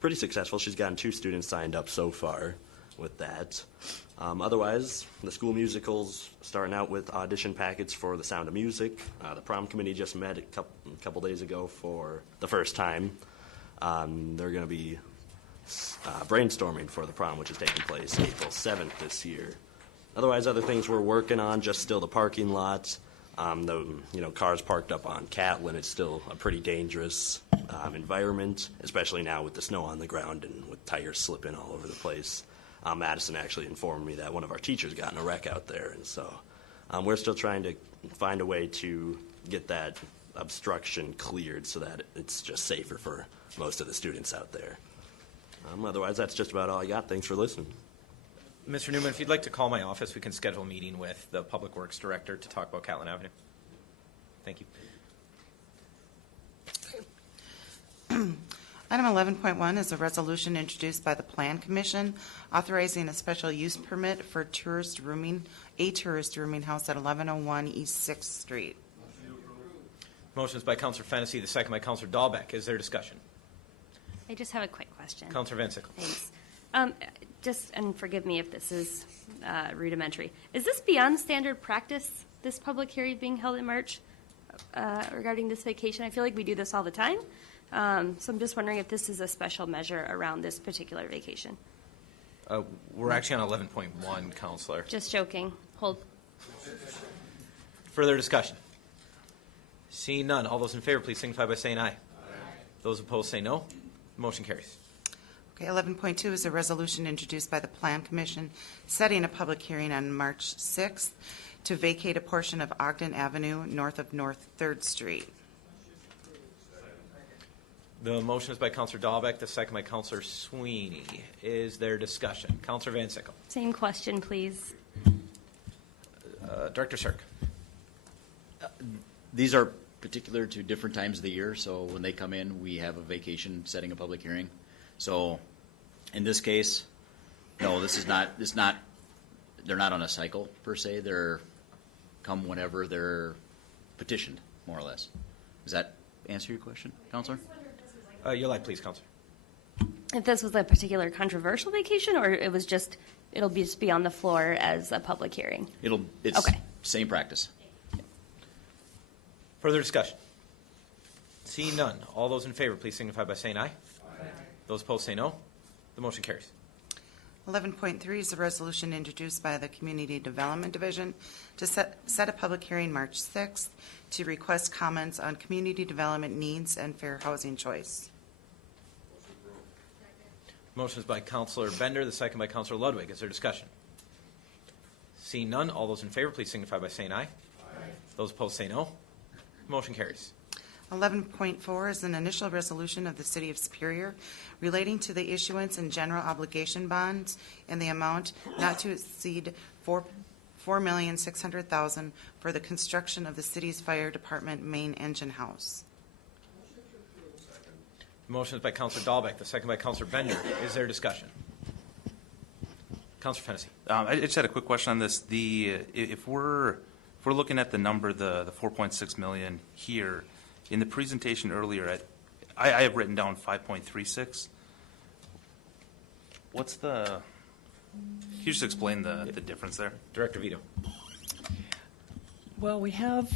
pretty successful. She's gotten 2 students signed up so far. with that. Otherwise, the school musicals starting out with audition packets for The Sound of Music. The prom committee just met a couple days ago for the first time. They're going to be brainstorming for the prom, which is taking place April 7th this year. Otherwise, other things we're working on, just still the parking lot. Cars parked up on Catlin, it's still a pretty dangerous environment, especially now with the snow on the ground and with tires slipping all over the place. Madison actually informed me that one of our teachers got in a wreck out there, and so we're still trying to find a way to get that obstruction cleared so that it's just safer for most of the students out there. Otherwise, that's just about all I got. Thanks for listening. Mr. Newman, if you'd like to call my office, we can schedule a meeting with the Public Works Director to talk about Catlin Avenue. Thank you. Item 11.1 is a resolution introduced by the Plan Commission authorizing a special use permit for a tourist rooming house at 1101 East 6th Street. Motion is by Councilor Fennessy, the second by Councilor Dahlbeck. Is there discussion? I just have a quick question. Councilor Van Sickle. Thanks. And forgive me if this is rudimentary. Is this beyond standard practice, this public hearing being held in March regarding this vacation? I feel like we do this all the time. So I'm just wondering if this is a special measure around this particular vacation. We're actually on 11.1, Councilor. Just joking. Hold. Further discussion? Seeing none, all those in favor, please signify by saying aye. Aye. Those opposed say no. Motion carries. Okay, 11.2 is a resolution introduced by the Plan Commission setting a public hearing on March 6th to vacate a portion of Ogden Avenue north of North 3rd Street. The motion is by Councilor Dahlbeck, the second by Councilor Sweeney. Is there discussion? Councilor Van Sickle. Same question, please. Director Shirk. These are particular to different times of the year, so when they come in, we have a vacation setting a public hearing. So in this case, no, they're not on a cycle per se. They're come whenever they're petitioned, more or less. Does that answer your question, Councilor? Your light, please, Councilor. If this was a particular controversial vacation, or it'll just be on the floor as a public hearing? It's okay. Same practice. Further discussion? Seeing none, all those in favor, please signify by saying aye. Aye. Those opposed say no. The motion carries. 11.3 is a resolution introduced by the Community Development Division to set a public hearing March 6th to request comments on community development needs and fair housing choice. Motion is by Councilor Bender, the second by Councilor Ludwig. Is there discussion? Seeing none, all those in favor, please signify by saying aye. Aye. Those opposed say no. Motion carries. 11.4 is an initial resolution of the City of Superior relating to the issuance and general obligation bonds in the amount not to exceed $4,600,000 for the construction of the city's fire department main engine house. Motion is by Councilor Dahlbeck, the second by Councilor Bender. Is there discussion? Councilor Fennessy. I just had a quick question on this. If we're looking at the number, the 4.6 million here, in the presentation earlier, I have written down 5.36. What's the? Can you just explain the difference there? Director Vito. Well, we have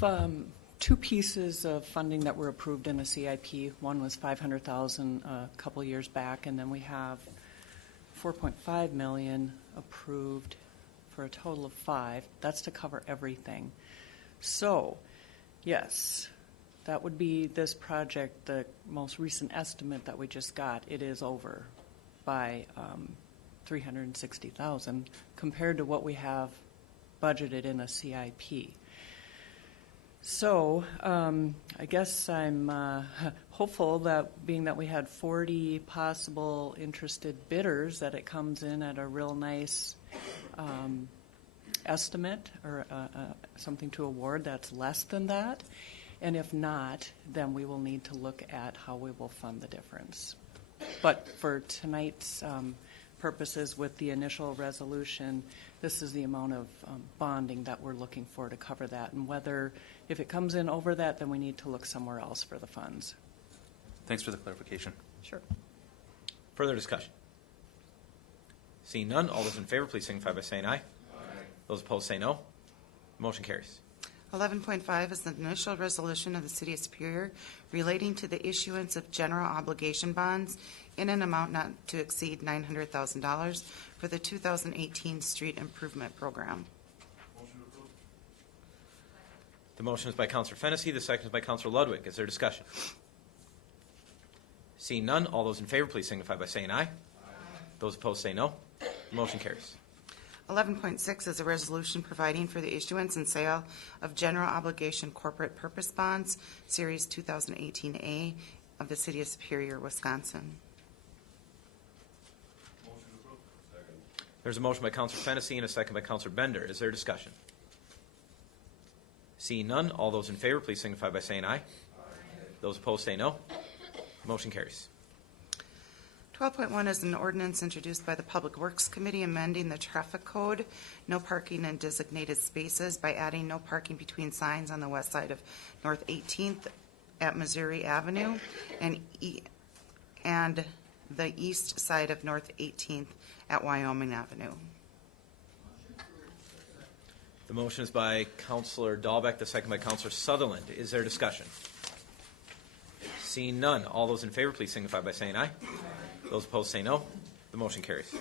two pieces of funding that were approved in the CIP. One was $500,000 a couple years back, and then we have $4.5 million approved for a total of $5 million. That's to cover everything. So, yes, that would be this project, the most recent estimate that we just got. It is over by $360,000 compared to what we have budgeted in a CIP. So I guess I'm hopeful that being that we had 40 possible interested bidders, that it comes in at a real nice estimate or something to award that's less than that. And if not, then we will need to look at how we will fund the difference. But for tonight's purposes with the initial resolution, this is the amount of bonding that we're looking for to cover that. And whether, if it comes in over that, then we need to look somewhere else for the funds. Thanks for the clarification. Sure. Further discussion? Seeing none, all those in favor, please signify by saying aye. Those opposed say no. Motion carries. 11.5 is the initial resolution of the City of Superior relating to the issuance of general obligation bonds in an amount not to exceed $900,000 for the 2018 street improvement program. The motion is by Councilor Fennessy. The second is by Councilor Ludwig. Is there discussion? Seeing none, all those in favor, please signify by saying aye. Those opposed say no. Motion carries. 11.6 is a resolution providing for the issuance and sale of general obligation corporate purpose bonds, Series 2018A of the City of Superior, Wisconsin. There's a motion by Councilor Fennessy and a second by Councilor Bender. Is there discussion? Seeing none, all those in favor, please signify by saying aye. Those opposed say no. Motion carries. 12.1 is an ordinance introduced by the Public Works Committee amending the traffic code, no parking in designated spaces by adding no parking between signs on the west side of North 18th at Missouri Avenue and the east side of North 18th at Wyoming Avenue. The motion is by Councilor Dahlbeck, the second by Councilor Sutherland. Is there discussion? Seeing none, all those in favor, please signify by saying aye. Those opposed say no. The motion carries.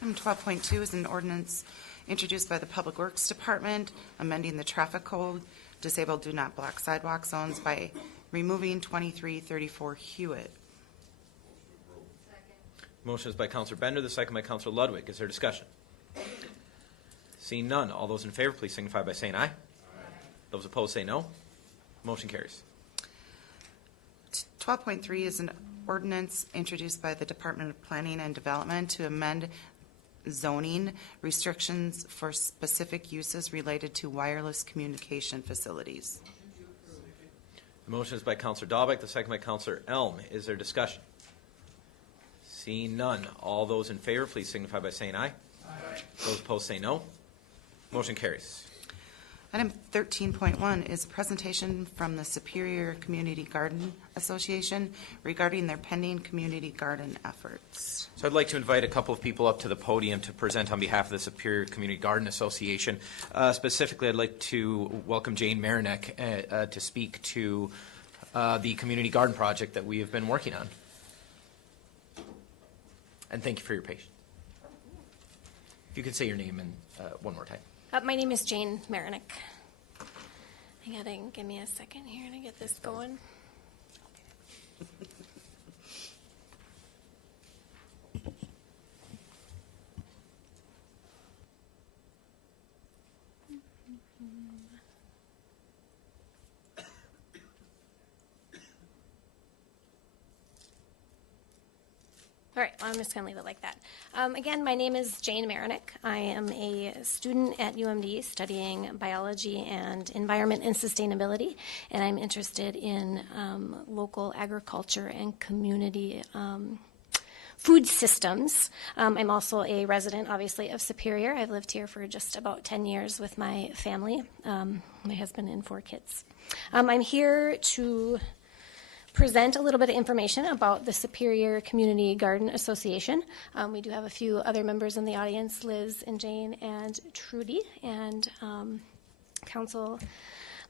Item 12.2 is an ordinance introduced by the Public Works Department amending the traffic code, disabled do not block sidewalk zones by removing 2334 Hewitt. Motion is by Councilor Bender, the second by Councilor Ludwig. Is there discussion? Seeing none, all those in favor, please signify by saying aye. Those opposed say no. Motion carries. 12.3 is an ordinance introduced by the Department of Planning and Development to amend zoning restrictions for specific uses related to wireless communication facilities. The motion is by Councilor Dahlbeck, the second by Councilor Elm. Is there discussion? Seeing none, all those in favor, please signify by saying aye. Those opposed say no. Motion carries. Item 13.1 is a presentation from the Superior Community Garden Association regarding their pending community garden efforts. So I'd like to invite a couple of people up to the podium to present on behalf of the Superior Community Garden Association. Specifically, I'd like to welcome Jane Marinek to speak to the community garden project that we have been working on. And thank you for your patience. If you could say your name and one more time. My name is Jane Marinek. I gotta give me a second here to get this going. All right, well, I'm just going to leave it like that. Again, my name is Jane Marinek. I am a student at UMD studying biology and environment and sustainability, and I'm interested in local agriculture and community food systems. I'm also a resident, obviously, of Superior. I've lived here for just about 10 years with my family, my husband and 4 kids. I'm here to present a little bit of information about the Superior Community Garden Association. We do have a few other members in the audience, Liz and Jane and Trudy, and Council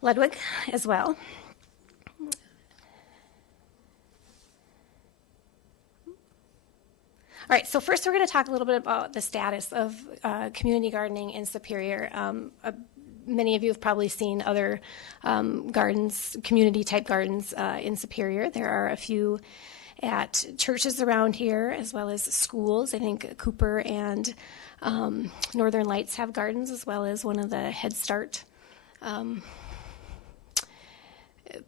Ludwig as well. All right, so first we're going to talk a little bit about the status of community gardening in Superior. Many of you have probably seen other gardens, community-type gardens in Superior. There are a few at churches around here, as well as schools. I think Cooper and Northern Lights have gardens, as well as one of the Head Start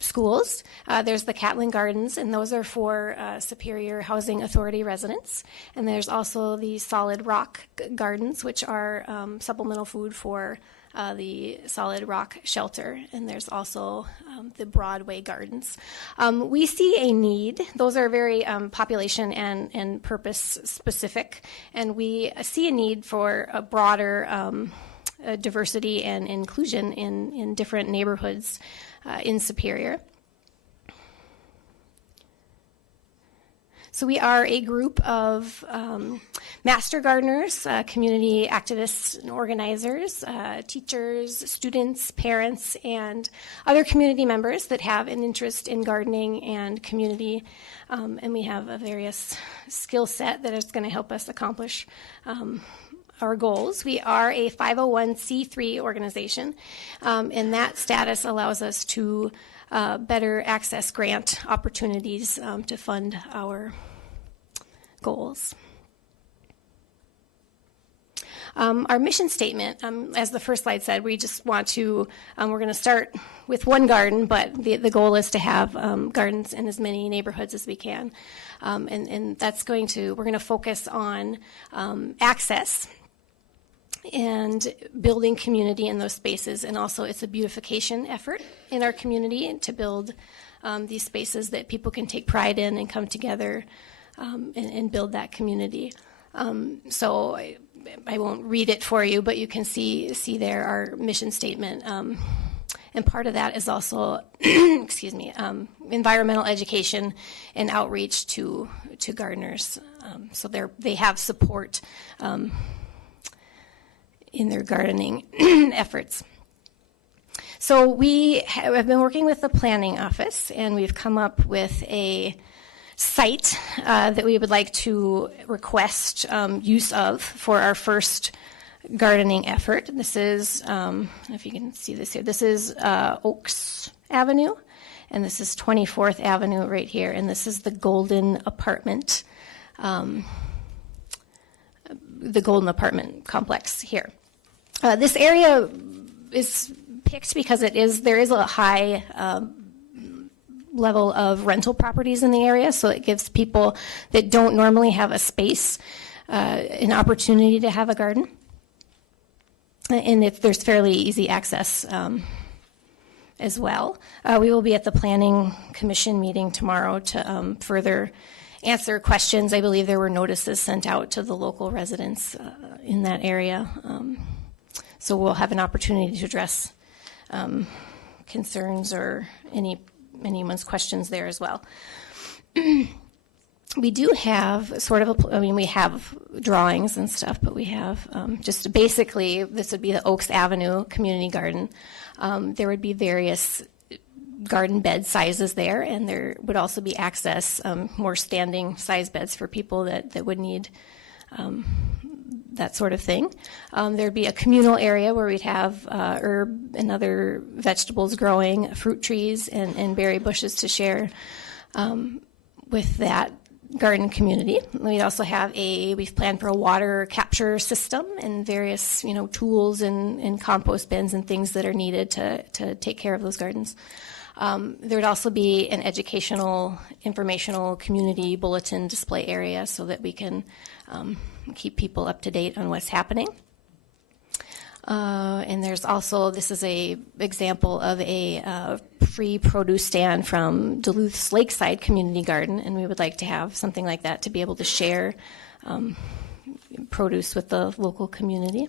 schools. There's the Catlin Gardens, and those are for Superior Housing Authority residents. And there's also the Solid Rock Gardens, which are supplemental food for the Solid Rock Shelter, and there's also the Broadway Gardens. We see a need. Those are very population and purpose specific, and we see a need for a broader diversity and inclusion in different neighborhoods in Superior. So we are a group of master gardeners, community activists and organizers, teachers, students, parents, and other community members that have an interest in gardening and community. And we have a various skill set that is going to help us accomplish our goals. We are a 501c3 organization, and that status allows us to better access grant opportunities to fund our goals. Our mission statement, as the first slide said, we just want to, we're going to start with one garden, but the goal is to have gardens in as many neighborhoods as we can. And that's we're going to focus on access and building community in those spaces. And also it's a beautification effort in our community to build these spaces that people can take pride in and come together and build that community. So I won't read it for you, but you can see there our mission statement. And part of that is also, excuse me, environmental education and outreach to gardeners. So they have support in their gardening efforts. So we have been working with the planning office, and we've come up with a site that we would like to request use of for our first gardening effort. This is, if you can see this here, this is Oaks Avenue, and this is 24th Avenue right here, and this is the Golden Apartment complex here. This area is picked because there is a high level of rental properties in the area, so it gives people that don't normally have a space an opportunity to have a garden. And there's fairly easy access as well. We will be at the Planning Commission meeting tomorrow to further answer questions. I believe there were notices sent out to the local residents in that area. So we'll have an opportunity to address concerns or anyone's questions there as well. We do have we have drawings and stuff, but we have just basically, this would be the Oaks Avenue Community Garden. There would be various garden bed sizes there, and there would also be access, more standing size beds for people that would need that sort of thing. There'd be a communal area where we'd have herb and other vegetables growing, fruit trees and berry bushes to share with that garden community. We'd also have we've planned for a water capture system and various, tools and compost bins and things that are needed to take care of those gardens. There would also be an educational, informational community bulletin display area so that we can keep people up to date on what's happening. And there's also, this is a example of a free produce stand from Duluth's Lakeside Community Garden, and we would like to have something like that to be able to share produce with the local community.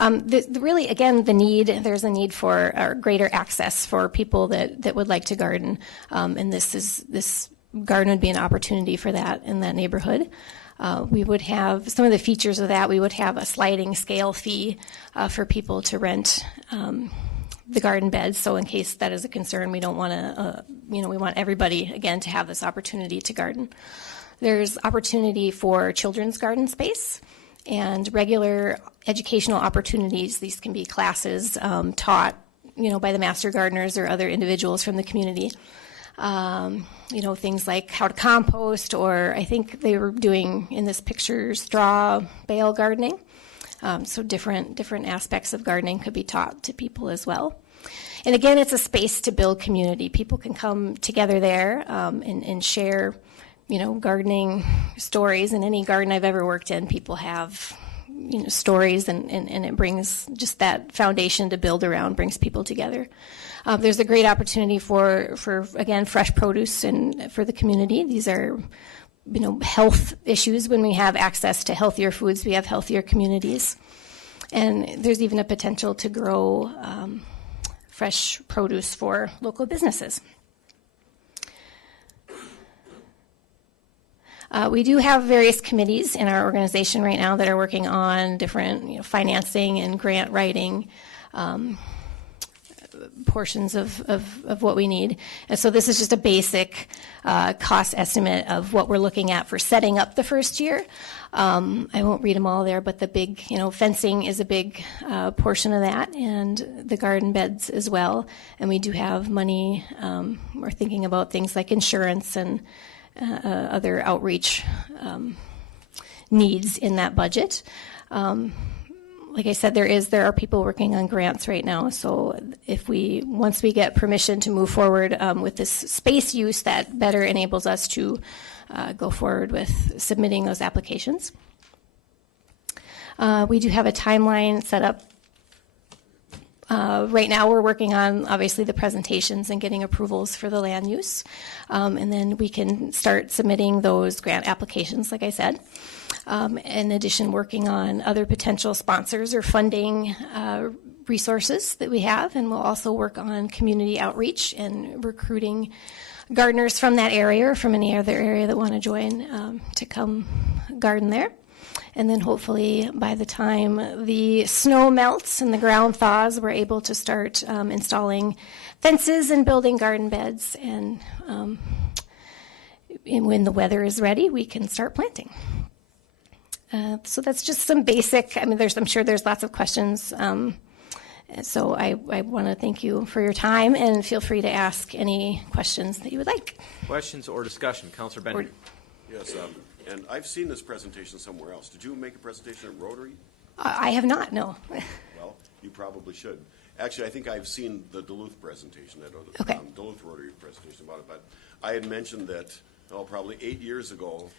Really, again, there's a need for greater access for people that would like to garden, and this garden would be an opportunity for that in that neighborhood. We would have some of the features of that. We would have a sliding scale fee for people to rent the garden beds. So in case that is a concern, we don't want to, we want everybody, again, to have this opportunity to garden. There's opportunity for children's garden space and regular educational opportunities. These can be classes taught, by the master gardeners or other individuals from the community. Things like how to compost, or I think they were doing in this picture straw bale gardening. So different aspects of gardening could be taught to people as well. And again, it's a space to build community. People can come together there and share, gardening stories. In any garden I've ever worked in, people have, stories, and it brings just that foundation to build around, brings people together. There's a great opportunity for again, fresh produce and for the community. These are, health issues. When we have access to healthier foods, we have healthier communities. And there's even a potential to grow fresh produce for local businesses. We do have various committees in our organization right now that are working on different financing and grant writing portions of what we need. And so this is just a basic cost estimate of what we're looking at for setting up the first year. I won't read them all there, but the big, fencing is a big portion of that, and the garden beds as well. And we do have money. We're thinking about things like insurance and other outreach needs in that budget. Like I said, there are people working on grants right now. So once we get permission to move forward with this space use, that better enables us to go forward with submitting those applications. We do have a timeline set up. Right now, we're working on, obviously, the presentations and getting approvals for the land use. And then we can start submitting those grant applications, like I said. In addition, working on other potential sponsors or funding resources that we have. And we'll also work on community outreach and recruiting gardeners from that area or from any other area that want to join to come garden there. And then hopefully by the time the snow melts and the ground thaws, we're able to start installing fences and building garden beds. And when the weather is ready, we can start planting. So that's just some basic, I'm sure there's lots of questions. So I want to thank you for your time, and feel free to ask any questions that you would like. Questions or discussion? Councilor Bender. Yes, and I've seen this presentation somewhere else. Did you make a presentation at Rotary? I have not, no. Well, you probably should. Actually, I think I've seen the Duluth presentation, Duluth Rotary presentation about it, but I had mentioned that, probably 8 years ago,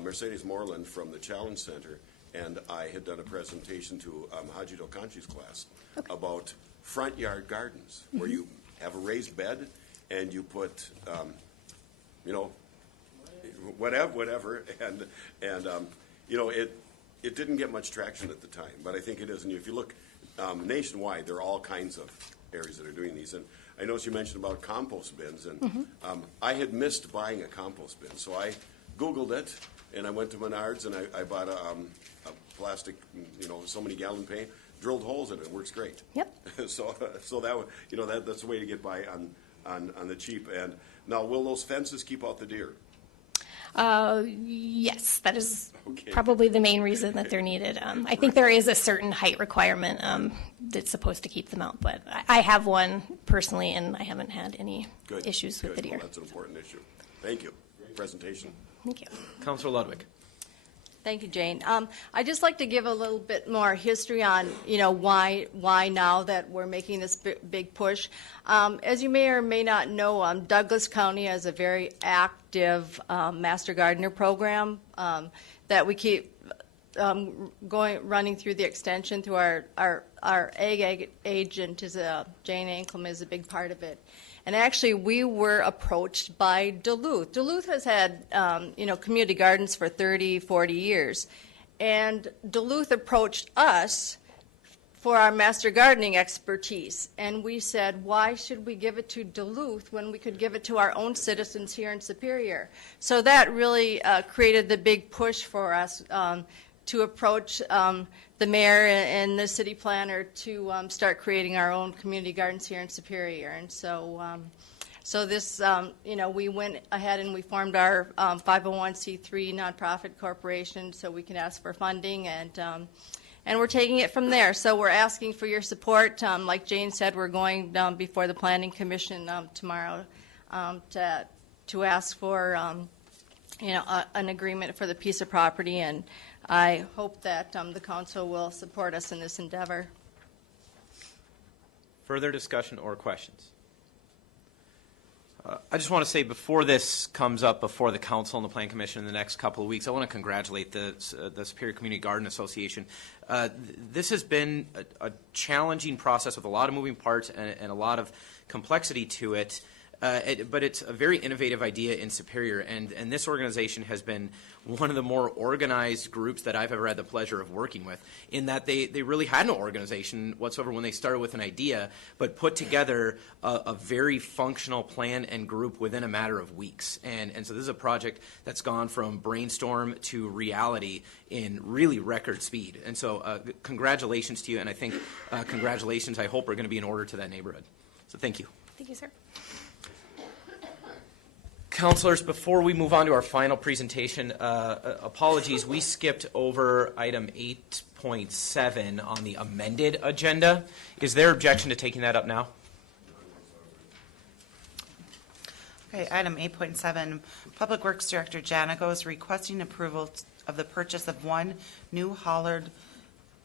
Mercedes Moreland from the Challenge Center and I had done a presentation to Haji Dokanchi's class about front yard gardens, where you have a raised bed and you put, whatever, and it didn't get much traction at the time, but I think it is. And if you look nationwide, there are all kinds of areas that are doing these. And I noticed you mentioned about compost bins, and I had missed buying a compost bin, so I Googled it, and I went to Menards, and I bought a plastic, so many gallon paint, drilled holes in it. It works great. Yep. so that that's the way to get by on the cheap. And now, will those fences keep out the deer? Yes, that is probably the main reason that they're needed. I think there is a certain height requirement that's supposed to keep them out, but I have one personally, and I haven't had any issues with the deer. Well, that's an important issue. Thank you. Great presentation. Thank you. Councilor Ludwig. Thank you, Jane. I'd just like to give a little bit more history on, why now that we're making this big push. As you may or may not know, Douglas County has a very active Master Gardener program that we keep running through the extension through our ag agent is Jane Ankelman is a big part of it. And actually, we were approached by Duluth. Duluth has had, community gardens for 30, 40 years. And Duluth approached us for our master gardening expertise. And we said, why should we give it to Duluth when we could give it to our own citizens here in Superior? So that really created the big push for us to approach the mayor and the city planner to start creating our own community gardens here in Superior. And so this, we went ahead and we formed our 501c3 nonprofit corporation so we can ask for funding, and we're taking it from there. So we're asking for your support. Like Jane said, we're going before the Planning Commission tomorrow to ask for an agreement for the piece of property, and I hope that the council will support us in this endeavor. Further discussion or questions? I just want to say before this comes up before the council and the Plan Commission in the next couple of weeks, I want to congratulate the Superior Community Garden Association. This has been a challenging process with a lot of moving parts and a lot of complexity to it. But it's a very innovative idea in Superior, and this organization has been one of the more organized groups that I've ever had the pleasure of working with, in that they really had no organization whatsoever when they started with an idea, but put together a very functional plan and group within a matter of weeks. And so this is a project that's gone from brainstorm to reality in really record speed. And so congratulations to you, and I think congratulations, I hope, are going to be in order to that neighborhood. So thank you. Thank you, sir. Councilors, before we move on to our final presentation, apologies, we skipped over item 8.7 on the amended agenda. Is there objection to taking that up now? Okay, item 8.7, Public Works Director Janico is requesting approval of the purchase of one new Hollard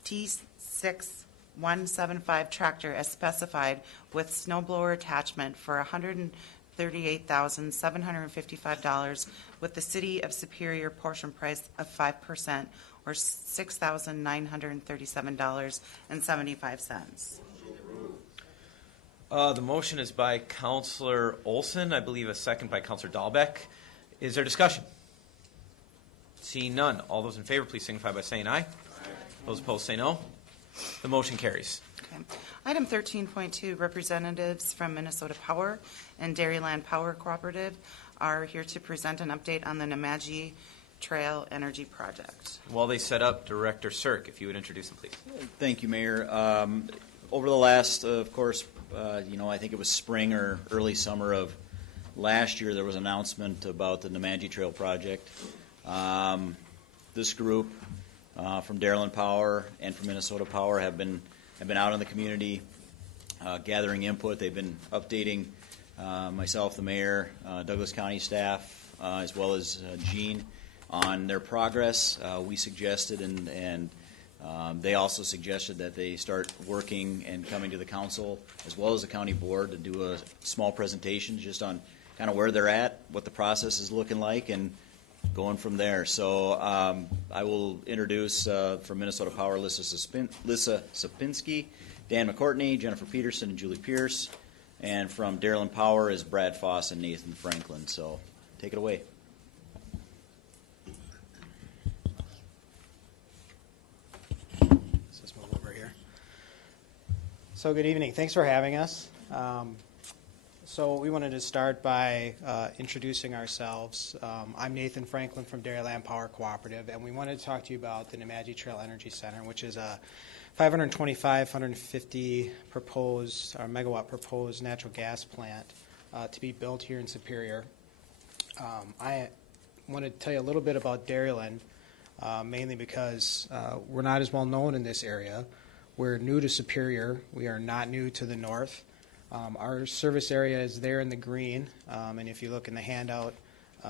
T6175 tractor as specified with snowblower attachment for $138,755 with the City of Superior portion price of 5% or $6,937.75. The motion is by Councilor Olson. I believe a second by Councilor Dahlbeck. Is there discussion? Seeing none. All those in favor, please signify by saying aye. Those opposed say no. The motion carries. Okay. Item 13.2, representatives from Minnesota Power and Dairyland Power Cooperative are here to present an update on the Nemadji Trail Energy Project. While they set up, Director Cirque, if you would introduce them, please. Thank you, Mayor. Over the last, of course, I think it was spring or early summer of last year, there was an announcement about the Nemadji Trail project. This group from Dairyland Power and from Minnesota Power have been out in the community gathering input. They've been updating myself, the mayor, Douglas County staff, as well as Gene on their progress. We suggested and they also suggested that they start working and coming to the council as well as the county board to do a small presentation just on kind of where they're at, what the process is looking like, and going from there. So I will introduce from Minnesota Power, Lisa Sapinski, Dan McCourtney, Jennifer Peterson, and Julie Pierce. And from Dairyland Power is Brad Foss and Nathan Franklin. So take it away. Let's move over here. So good evening. Thanks for having us. So we wanted to start by introducing ourselves. I'm Nathan Franklin from Dairyland Power Cooperative, and we wanted to talk to you about the Nemadji Trail Energy Center, which is a 550 megawatt proposed natural gas plant to be built here in Superior. I want to tell you a little bit about Dairyland, mainly because we're not as well known in this area. We're new to Superior. We are not new to the north. Our service area is there in the green, and if you look in the handout,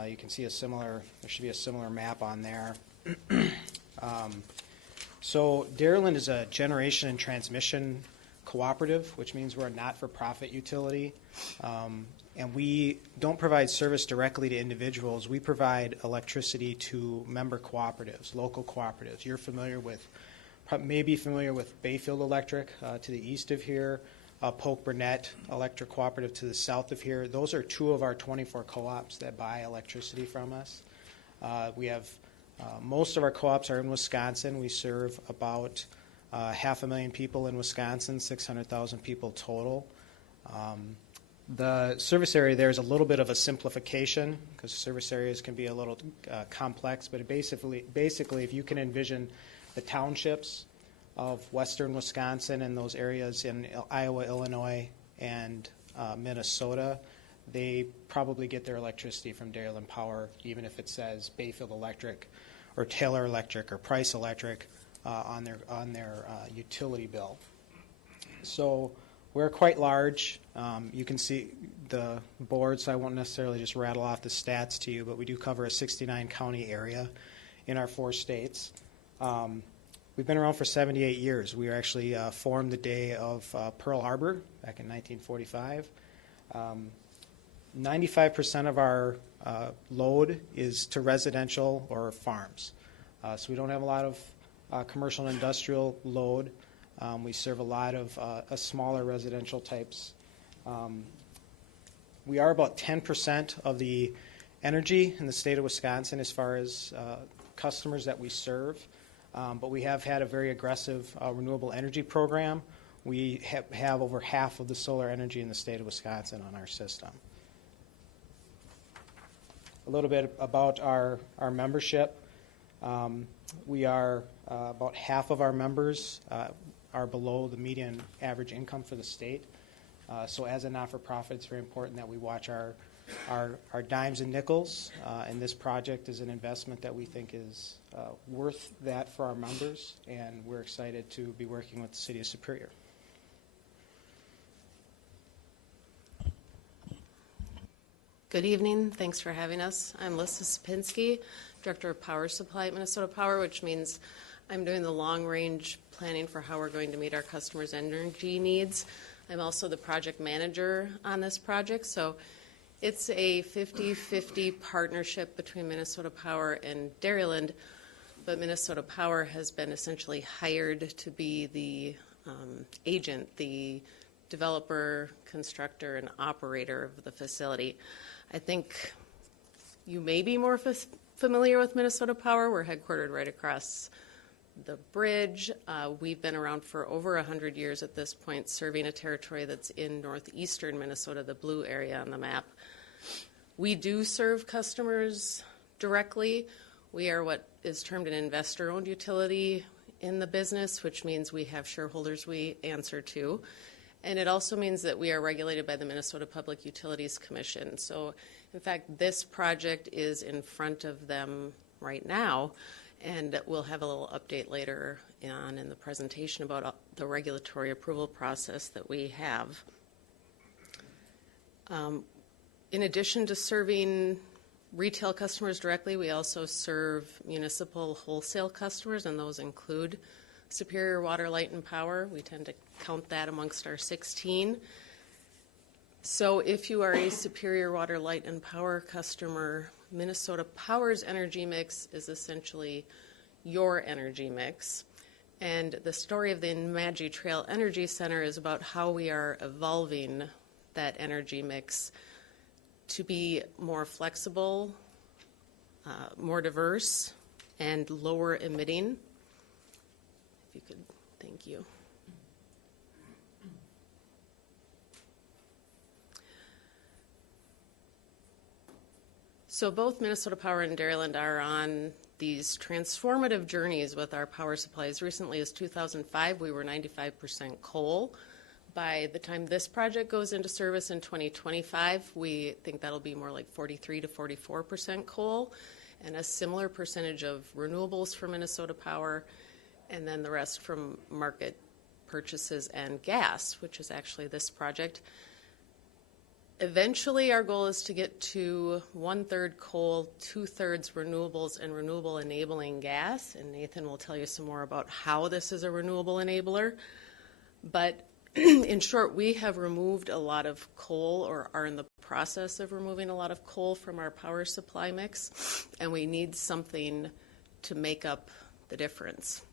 you can see there should be a similar map on there. So Dairyland is a generation and transmission cooperative, which means we're a not-for-profit utility, and we don't provide service directly to individuals. We provide electricity to member cooperatives, local cooperatives. You're maybe familiar with Bayfield Electric to the east of here, Polk Burnett Electric Cooperative to the south of here. Those are two of our 24 co-ops that buy electricity from us. We have most of our co-ops are in Wisconsin. We serve about 500,000 people in Wisconsin, 600,000 people total. The service area there is a little bit of a simplification because service areas can be a little complex, but basically, if you can envision the townships of western Wisconsin and those areas in Iowa, Illinois, and Minnesota, they probably get their electricity from Dairyland Power, even if it says Bayfield Electric or Taylor Electric or Price Electric on their utility bill. So we're quite large. You can see the board, so I won't necessarily just rattle off the stats to you, but we do cover a 69-county area in our 4 states. We've been around for 78 years. We were actually formed the day of Pearl Harbor back in 1945. 95% of our load is to residential or farms. So we don't have a lot of commercial and industrial load. We serve a lot of smaller residential types. We are about 10% of the energy in the state of Wisconsin as far as customers that we serve, but we have had a very aggressive renewable energy program. We have over half of the solar energy in the state of Wisconsin on our system. A little bit about our membership. We are about half of our members are below the median average income for the state. So as a not-for-profit, it's very important that we watch our dimes and nickels, and this project is an investment that we think is worth that for our members, and we're excited to be working with the City of Superior. Good evening. Thanks for having us. I'm Lisa Sapinski, Director of Power Supply at Minnesota Power, which means I'm doing the long-range planning for how we're going to meet our customers' energy needs. I'm also the project manager on this project, so it's a 50-50 partnership between Minnesota Power and Dairyland, but Minnesota Power has been essentially hired to be the agent, the developer, constructor, and operator of the facility. I think you may be more familiar with Minnesota Power. We're headquartered right across the bridge. We've been around for over 100 years at this point, serving a territory that's in northeastern Minnesota, the blue area on the map. We do serve customers directly. We are what is termed an investor-owned utility in the business, which means we have shareholders we answer to. And it also means that we are regulated by the Minnesota Public Utilities Commission. So, in fact, this project is in front of them right now, and we'll have a little update later on in the presentation about the regulatory approval process that we have. In addition to serving retail customers directly, we also serve municipal wholesale customers, and those include Superior Water, Light, and Power. We tend to count that amongst our 16. So if you are a Superior Water, Light, and Power customer, Minnesota Power's energy mix is essentially your energy mix. And the story of the Nemadji Trail Energy Center is about how we are evolving that energy mix to be more flexible, more diverse, and lower emitting. If you could, thank you. So both Minnesota Power and Dairyland are on these transformative journeys with our power supply. As recently as 2005, we were 95% coal. By the time this project goes into service in 2025, we think that'll be more like 43 to 44% coal, and a similar percentage of renewables for Minnesota Power, and then the rest from market purchases and gas, which is actually this project. Eventually, our goal is to get to 1/3 coal, 2/3 renewables, and renewable enabling gas, and Nathan will tell you some more about how this is a renewable enabler. But in short, we have removed a lot of coal, or are in the process of removing a lot of coal from our power supply mix, and we need something to make up the difference.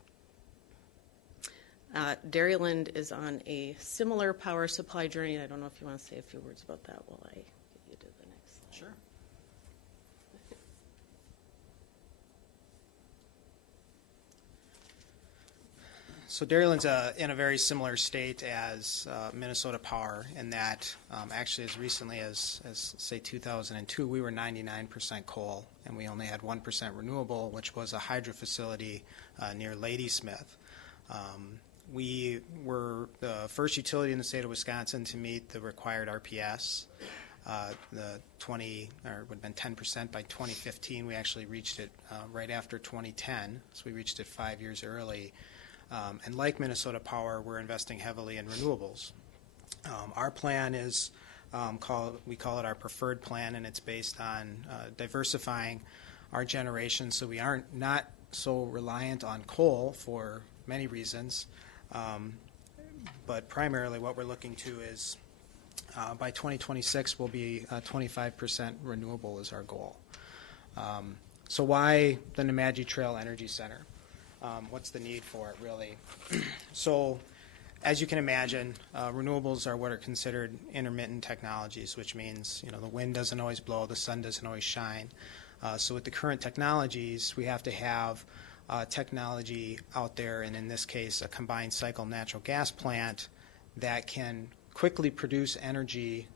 Dairyland is on a similar power supply journey. I don't know if you want to say a few words about that while I get you to the next slide. Sure. So Dairyland's in a very similar state as Minnesota Power in that actually as recently as say 2002, we were 99% coal, and we only had 1% renewable, which was a hydro facility near Ladysmith. We were the first utility in the state of Wisconsin to meet the required RPS. The 20, or would have been 10% by 2015. We actually reached it right after 2010, so we reached it 5 years early. And like Minnesota Power, we're investing heavily in renewables. Our plan is we call it our preferred plan, and it's based on diversifying our generation so we aren't not so reliant on coal for many reasons. But primarily what we're looking to is by 2026 we'll be 25% renewable is our goal. So why the Nemadji Trail Energy Center? What's the need for it really? So as you can imagine, renewables are what are considered intermittent technologies, which means the wind doesn't always blow, the sun doesn't always shine. So with the current technologies, we have to have technology out there, and in this case, a combined cycle natural gas plant that can quickly produce energy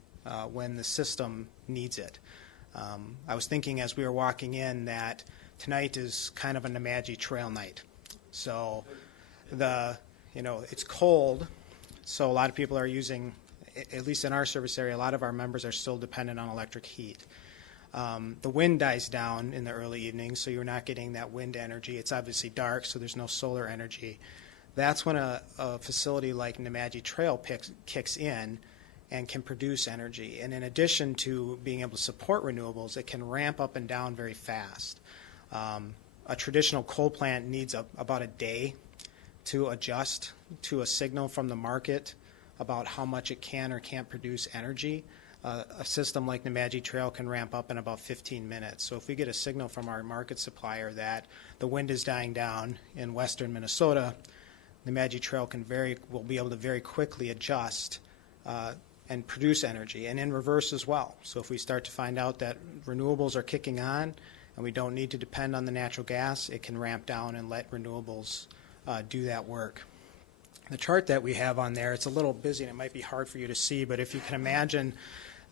when the system needs it. I was thinking as we were walking in that tonight is kind of a Nemadji Trail night. So it's cold, so a lot of people are using, at least in our service area, a lot of our members are still dependent on electric heat. The wind dies down in the early evening, so you're not getting that wind energy. It's obviously dark, so there's no solar energy. That's when a facility like Nemadji Trail kicks in and can produce energy. And in addition to being able to support renewables, it can ramp up and down very fast. A traditional coal plant needs about a day to adjust to a signal from the market about how much it can or can't produce energy. A system like Nemadji Trail can ramp up in about 15 minutes. So if we get a signal from our market supplier that the wind is dying down in western Minnesota, Nemadji Trail will be able to very quickly adjust and produce energy, and in reverse as well. So if we start to find out that renewables are kicking on and we don't need to depend on the natural gas, it can ramp down and let renewables do that work. The chart that we have on there, it's a little busy and it might be hard for you to see, but if you can imagine,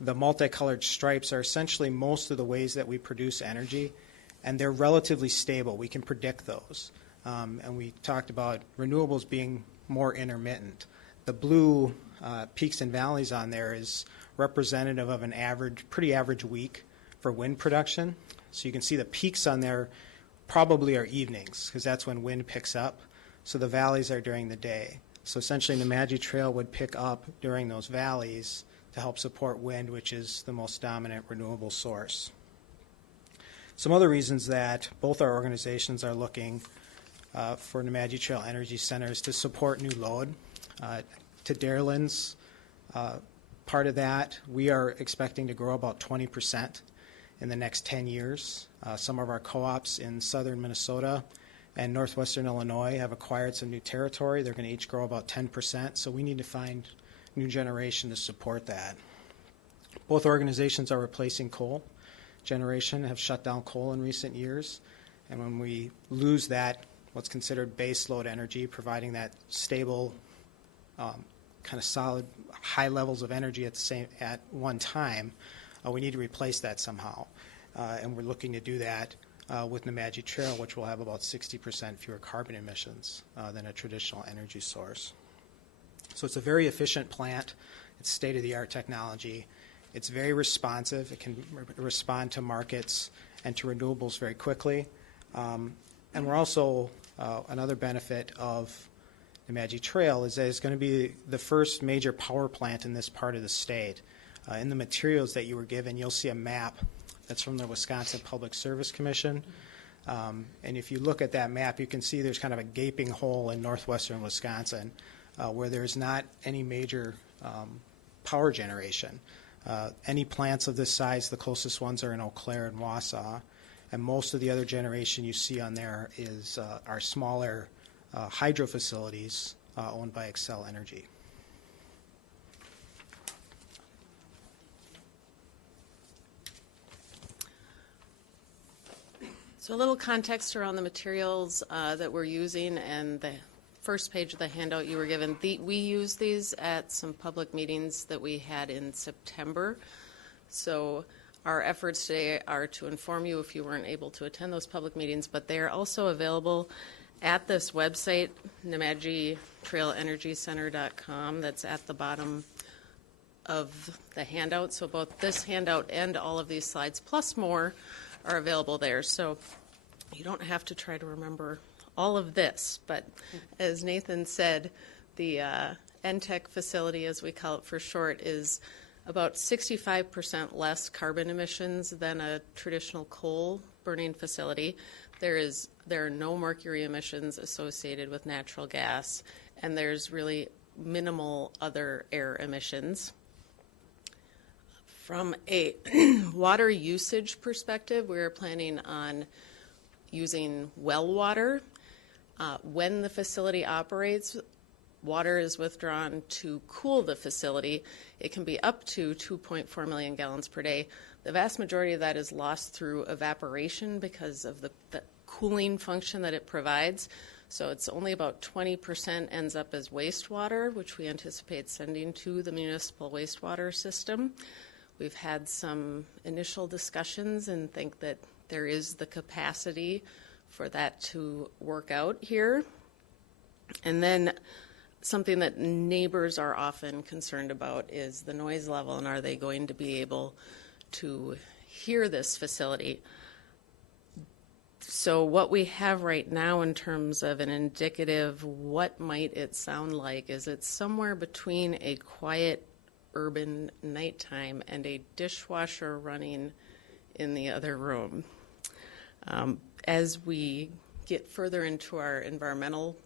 the multicolored stripes are essentially most of the ways that we produce energy, and they're relatively stable. We can predict those. And we talked about renewables being more intermittent. The blue peaks and valleys on there is representative of an pretty average week for wind production. So you can see the peaks on there probably are evenings, because that's when wind picks up. So the valleys are during the day. So essentially, Nemadji Trail would pick up during those valleys to help support wind, which is the most dominant renewable source. Some other reasons that both our organizations are looking for Nemadji Trail Energy Centers to support new load. To Darylyn's part of that, we are expecting to grow about 20% in the next 10 years. Some of our co-ops in southern Minnesota and northwestern Illinois have acquired some new territory. They're going to each grow about 10%, so we need to find new generation to support that. Both organizations are replacing coal generation, have shut down coal in recent years, and when we lose that, what's considered base load energy, providing that stable, kind of solid, high levels of energy at one time, we need to replace that somehow. And we're looking to do that with Nemadji Trail, which will have about 60% fewer carbon emissions than a traditional energy source. So it's a very efficient plant. It's state-of-the-art technology. It's very responsive. It can respond to markets and to renewables very quickly. And we're also, another benefit of Nemadji Trail is that it's going to be the first major power plant in this part of the state. In the materials that you were given, you'll see a map that's from the Wisconsin Public Service Commission. And if you look at that map, you can see there's kind of a gaping hole in northwestern Wisconsin where there's not any major power generation. Any plants of this size, the closest ones are in Eau Claire and Wausau, and most of the other generation you see on there is our smaller hydro facilities owned by Xcel Energy. So a little context around the materials that we're using, and the first page of the handout you were given. We used these at some public meetings that we had in September. So our efforts today are to inform you if you weren't able to attend those public meetings, but they are also available at this website, NemadjiTrailEnergyCenter.com. That's at the bottom of the handout. So both this handout and all of these slides, plus more, are available there. So you don't have to try to remember all of this, but as Nathan said, the NTEC facility, as we call it for short, is about 65% less carbon emissions than a traditional coal burning facility. There are no mercury emissions associated with natural gas, and there's really minimal other air emissions. From a water usage perspective, we're planning on using well water. When the facility operates, water is withdrawn to cool the facility, it can be up to 2.4 million gallons per day. The vast majority of that is lost through evaporation because of the cooling function that it provides. So it's only about 20% ends up as wastewater, which we anticipate sending to the municipal wastewater system. We've had some initial discussions and think that there is the capacity for that to work out here. And then something that neighbors are often concerned about is the noise level, and are they going to be able to hear this facility? So what we have right now in terms of an indicative what might it sound like is it's somewhere between a quiet urban nighttime and a dishwasher running in the other room. As we get further into our environmental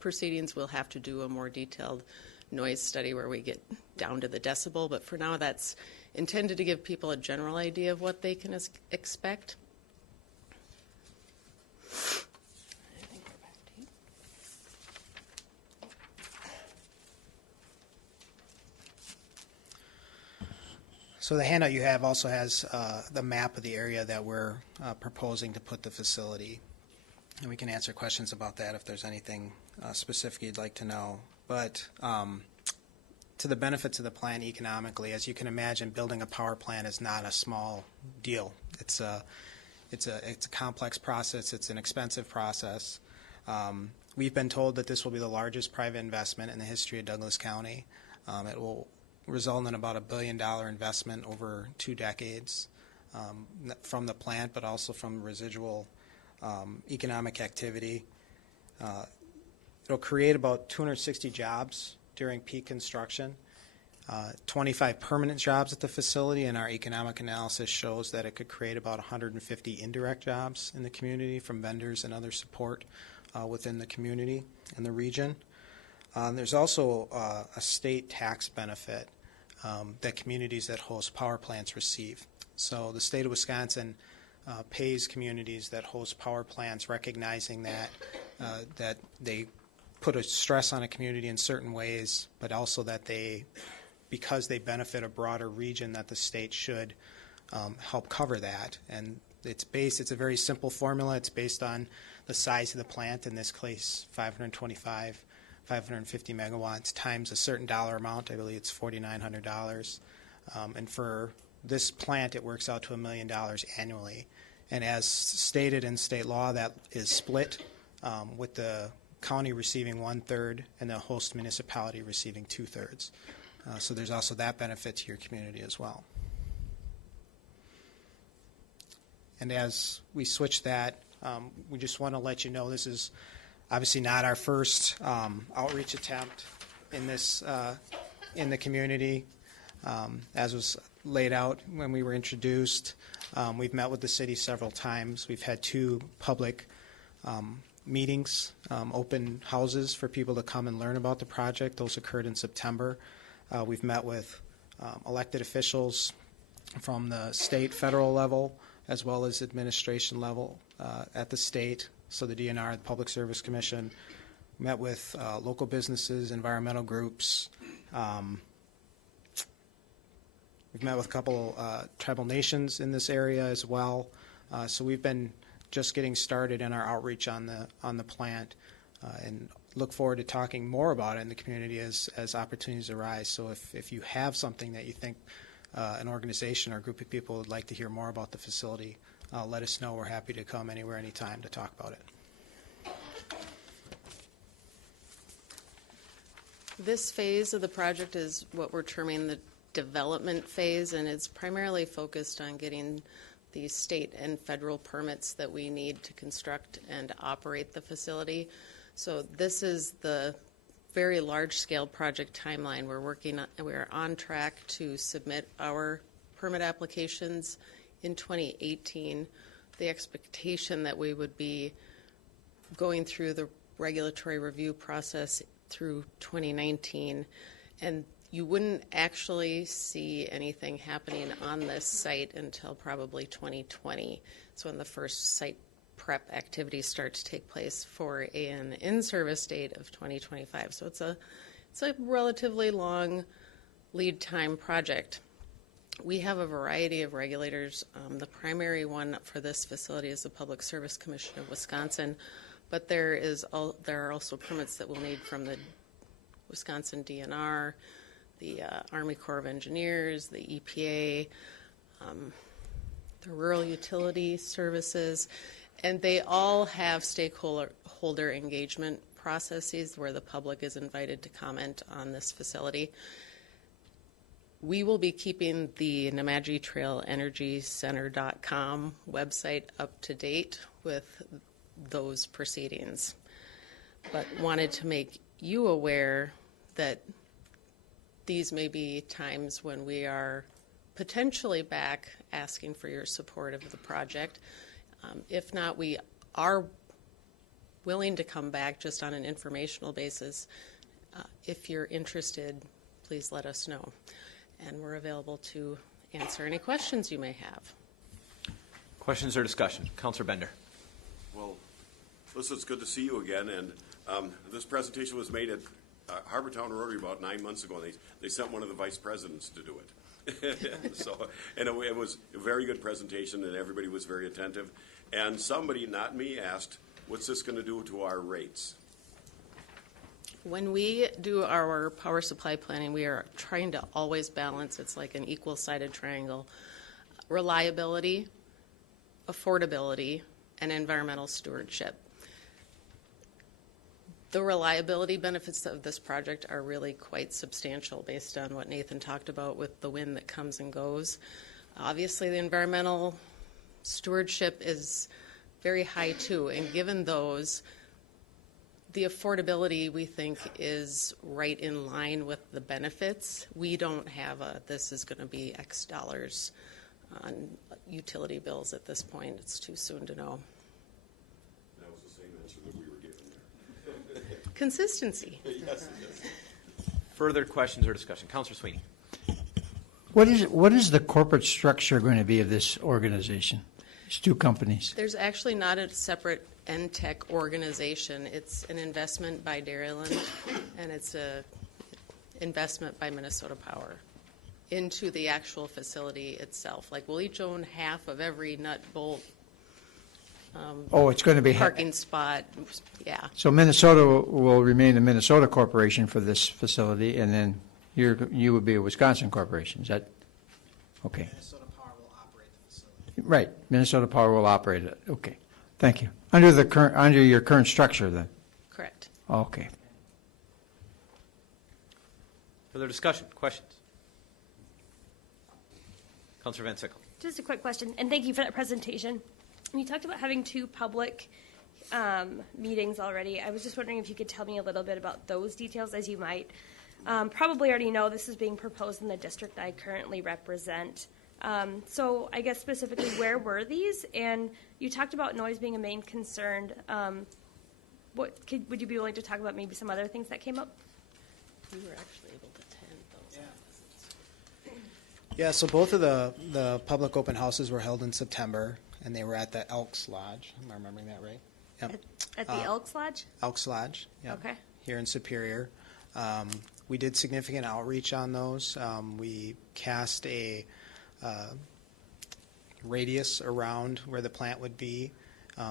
proceedings, we'll have to do a more detailed noise study where we get down to the decibel, but for now that's intended to give people a general idea of what they can expect. So the handout you have also has the map of the area that we're proposing to put the facility. And we can answer questions about that if there's anything specific you'd like to know. But to the benefits of the plant economically, as you can imagine, building a power plant is not a small deal. It's a complex process. It's an expensive process. We've been told that this will be the largest private investment in the history of Douglas County. It will result in about $1 billion investment over 2 decades from the plant, but also from residual economic activity. It'll create about 260 jobs during peak construction, 25 permanent jobs at the facility, and our economic analysis shows that it could create about 150 indirect jobs in the community from vendors and other support within the community and the region. There's also a state tax benefit that communities that host power plants receive. So the state of Wisconsin pays communities that host power plants, recognizing that they put a stress on a community in certain ways, but also that because they benefit a broader region, that the state should help cover that. And it's a very simple formula. It's based on the size of the plant, in this case 550 megawatts times a certain dollar amount. I believe it's $4,900. And for this plant, it works out to $1 million annually. And as stated in state law, that is split with the county receiving 1/3 and the host municipality receiving 2/3. So there's also that benefit to your community as well. And as we switch that, we just want to let you know this is obviously not our first outreach attempt in this in the community. As was laid out when we were introduced, we've met with the city several times. We've had 2 public meetings, open houses for people to come and learn about the project. Those occurred in September. We've met with elected officials from the state, federal level, as well as administration level at the state. So the DNR, the Public Service Commission, met with local businesses, environmental groups. We've met with a couple tribal nations in this area as well. So we've been just getting started in our outreach on the plant, and look forward to talking more about it in the community as opportunities arise. So if you have something that you think an organization or a group of people would like to hear more about the facility, let us know. We're happy to come anywhere, anytime to talk about it. This phase of the project is what we're terming the development phase, and it's primarily focused on getting the state and federal permits that we need to construct and operate the facility. So this is the very large-scale project timeline. We're on track to submit our permit applications in 2018. The expectation that we would be going through the regulatory review process through 2019, and you wouldn't actually see anything happening on this site until probably 2020. It's when the first site prep activities start to take place for an in-service date of 2025. So it's a relatively long lead time project. We have a variety of regulators. The primary one for this facility is the Public Service Commission of Wisconsin, but there are also permits that we'll need from the Wisconsin DNR, the Army Corps of Engineers, the EPA, the Rural Utility Services, and they all have stakeholder engagement processes where the public is invited to comment on this facility. We will be keeping the Nemadji Trail Energy Center.com website up to date with those proceedings, but wanted to make you aware that these may be times when we are potentially back asking for your support of the project. If not, we are willing to come back just on an informational basis. If you're interested, please let us know. And we're available to answer any questions you may have. Questions or discussion? Councilor Bender. Well, listen, it's good to see you again. And this presentation was made at Harbortown Rotary about 9 months ago. They sent one of the vice presidents to do it. And it was a very good presentation, and everybody was very attentive. And somebody, not me, asked, what's this going to do to our rates? When we do our power supply planning, we are trying to always balance, it's like an equal-sided triangle, reliability, affordability, and environmental stewardship. The reliability benefits of this project are really quite substantial based on what Nathan talked about with the wind that comes and goes. Obviously, the environmental stewardship is very high too, and given those, the affordability, we think, is right in line with the benefits. We don't have this is going to be X dollars on utility bills at this point. It's too soon to know. That was the same answer that we were given there. Consistency. Yes. Further questions or discussion? Councilor Sweeney. What is the corporate structure going to be of this organization? It's two companies. There's actually not a separate NTEC organization. It's an investment by Dairyland, and it's a investment by Minnesota Power into the actual facility itself. Like, we'll each own half of every nut, bolt, it's going to be parking spot. Yeah. So Minnesota will remain a Minnesota corporation for this facility, and then you would be a Wisconsin corporation. Is that okay? Minnesota Power will operate the facility. Right. Minnesota Power will operate it. Okay. Thank you. Under your current structure, then. Correct. Okay. Further discussion? Questions? Councilor Van Sickle. Just a quick question, and thank you for that presentation. You talked about having 2 public meetings already. I was just wondering if you could tell me a little bit about those details, as you might probably already know. This is being proposed in the district I currently represent. So I guess specifically, where were these? And you talked about noise being a main concern. Would you be willing to talk about maybe some other things that came up? We were actually able to attend those offices. Yeah, so both of the public open houses were held in September, and they were at the Elks Lodge. Am I remembering that right? Yep. At the Elks Lodge? Elks Lodge, yeah. Okay. Here in Superior. We did significant outreach on those. We cast a radius around where the plant would be,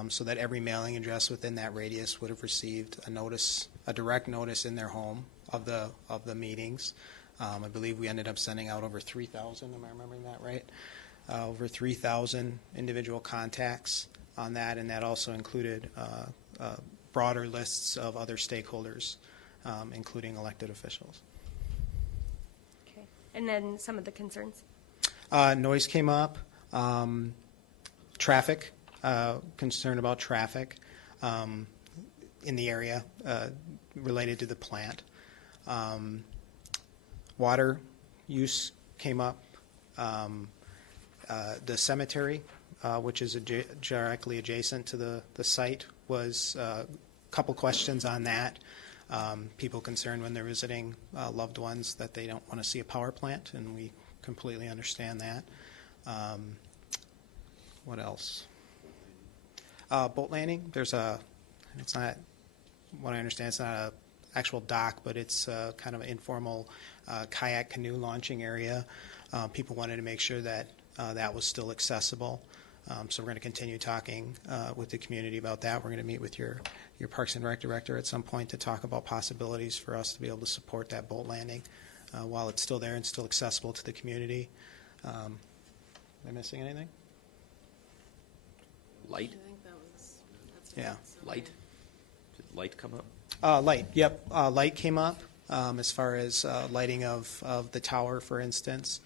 so that every mailing address within that radius would have received a direct notice in their home of the meetings. I believe we ended up sending out over 3,000. Am I remembering that right? Over 3,000 individual contacts on that, and that also included broader lists of other stakeholders, including elected officials. Okay. And then some of the concerns? Noise came up, traffic, concern about traffic in the area related to the plant. Water use came up. The cemetery, which is directly adjacent to the site, was a couple questions on that. People concerned when they're visiting loved ones that they don't want to see a power plant, and we completely understand that. What else? Boat landing. It's not, what I understand, it's not a actual dock, but it's kind of an informal kayak canoe launching area. People wanted to make sure that that was still accessible. So we're going to continue talking with the community about that. We're going to meet with your Parks and Rec director at some point to talk about possibilities for us to be able to support that boat landing while it's still there and still accessible to the community. Am I missing anything? Light? I think that's Yeah. Light? Did light come up? Light, yep. Light came up as far as lighting of the tower, for instance,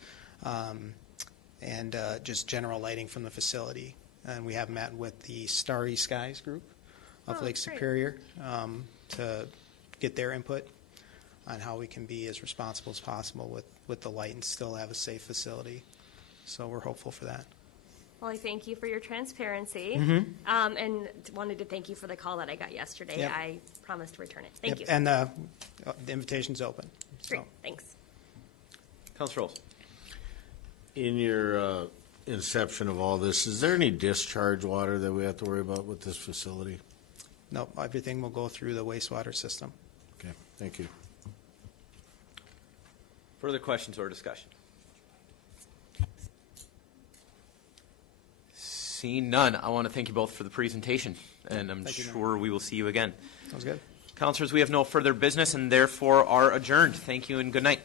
and just general lighting from the facility. And we have met with the Starry Skies group of Lake Superior to get their input on how we can be as responsible as possible with the light and still have a safe facility. So we're hopeful for that. Well, I thank you for your transparency, Mhm. And wanted to thank you for the call that I got yesterday. Yep. I promised to return it. Thank you. And the invitation's open. Great, So. thanks. Councilor Olson. In your inception of all this, is there any discharge water that we have to worry about with this facility? No, everything will go through the wastewater system. Okay, thank you. Further questions or discussion? Seeing none, I want to thank you both for the presentation, and I'm Thank you, sure we will see you again. Sounds good. Councilors, we have no further business and therefore are adjourned. Thank you and good night.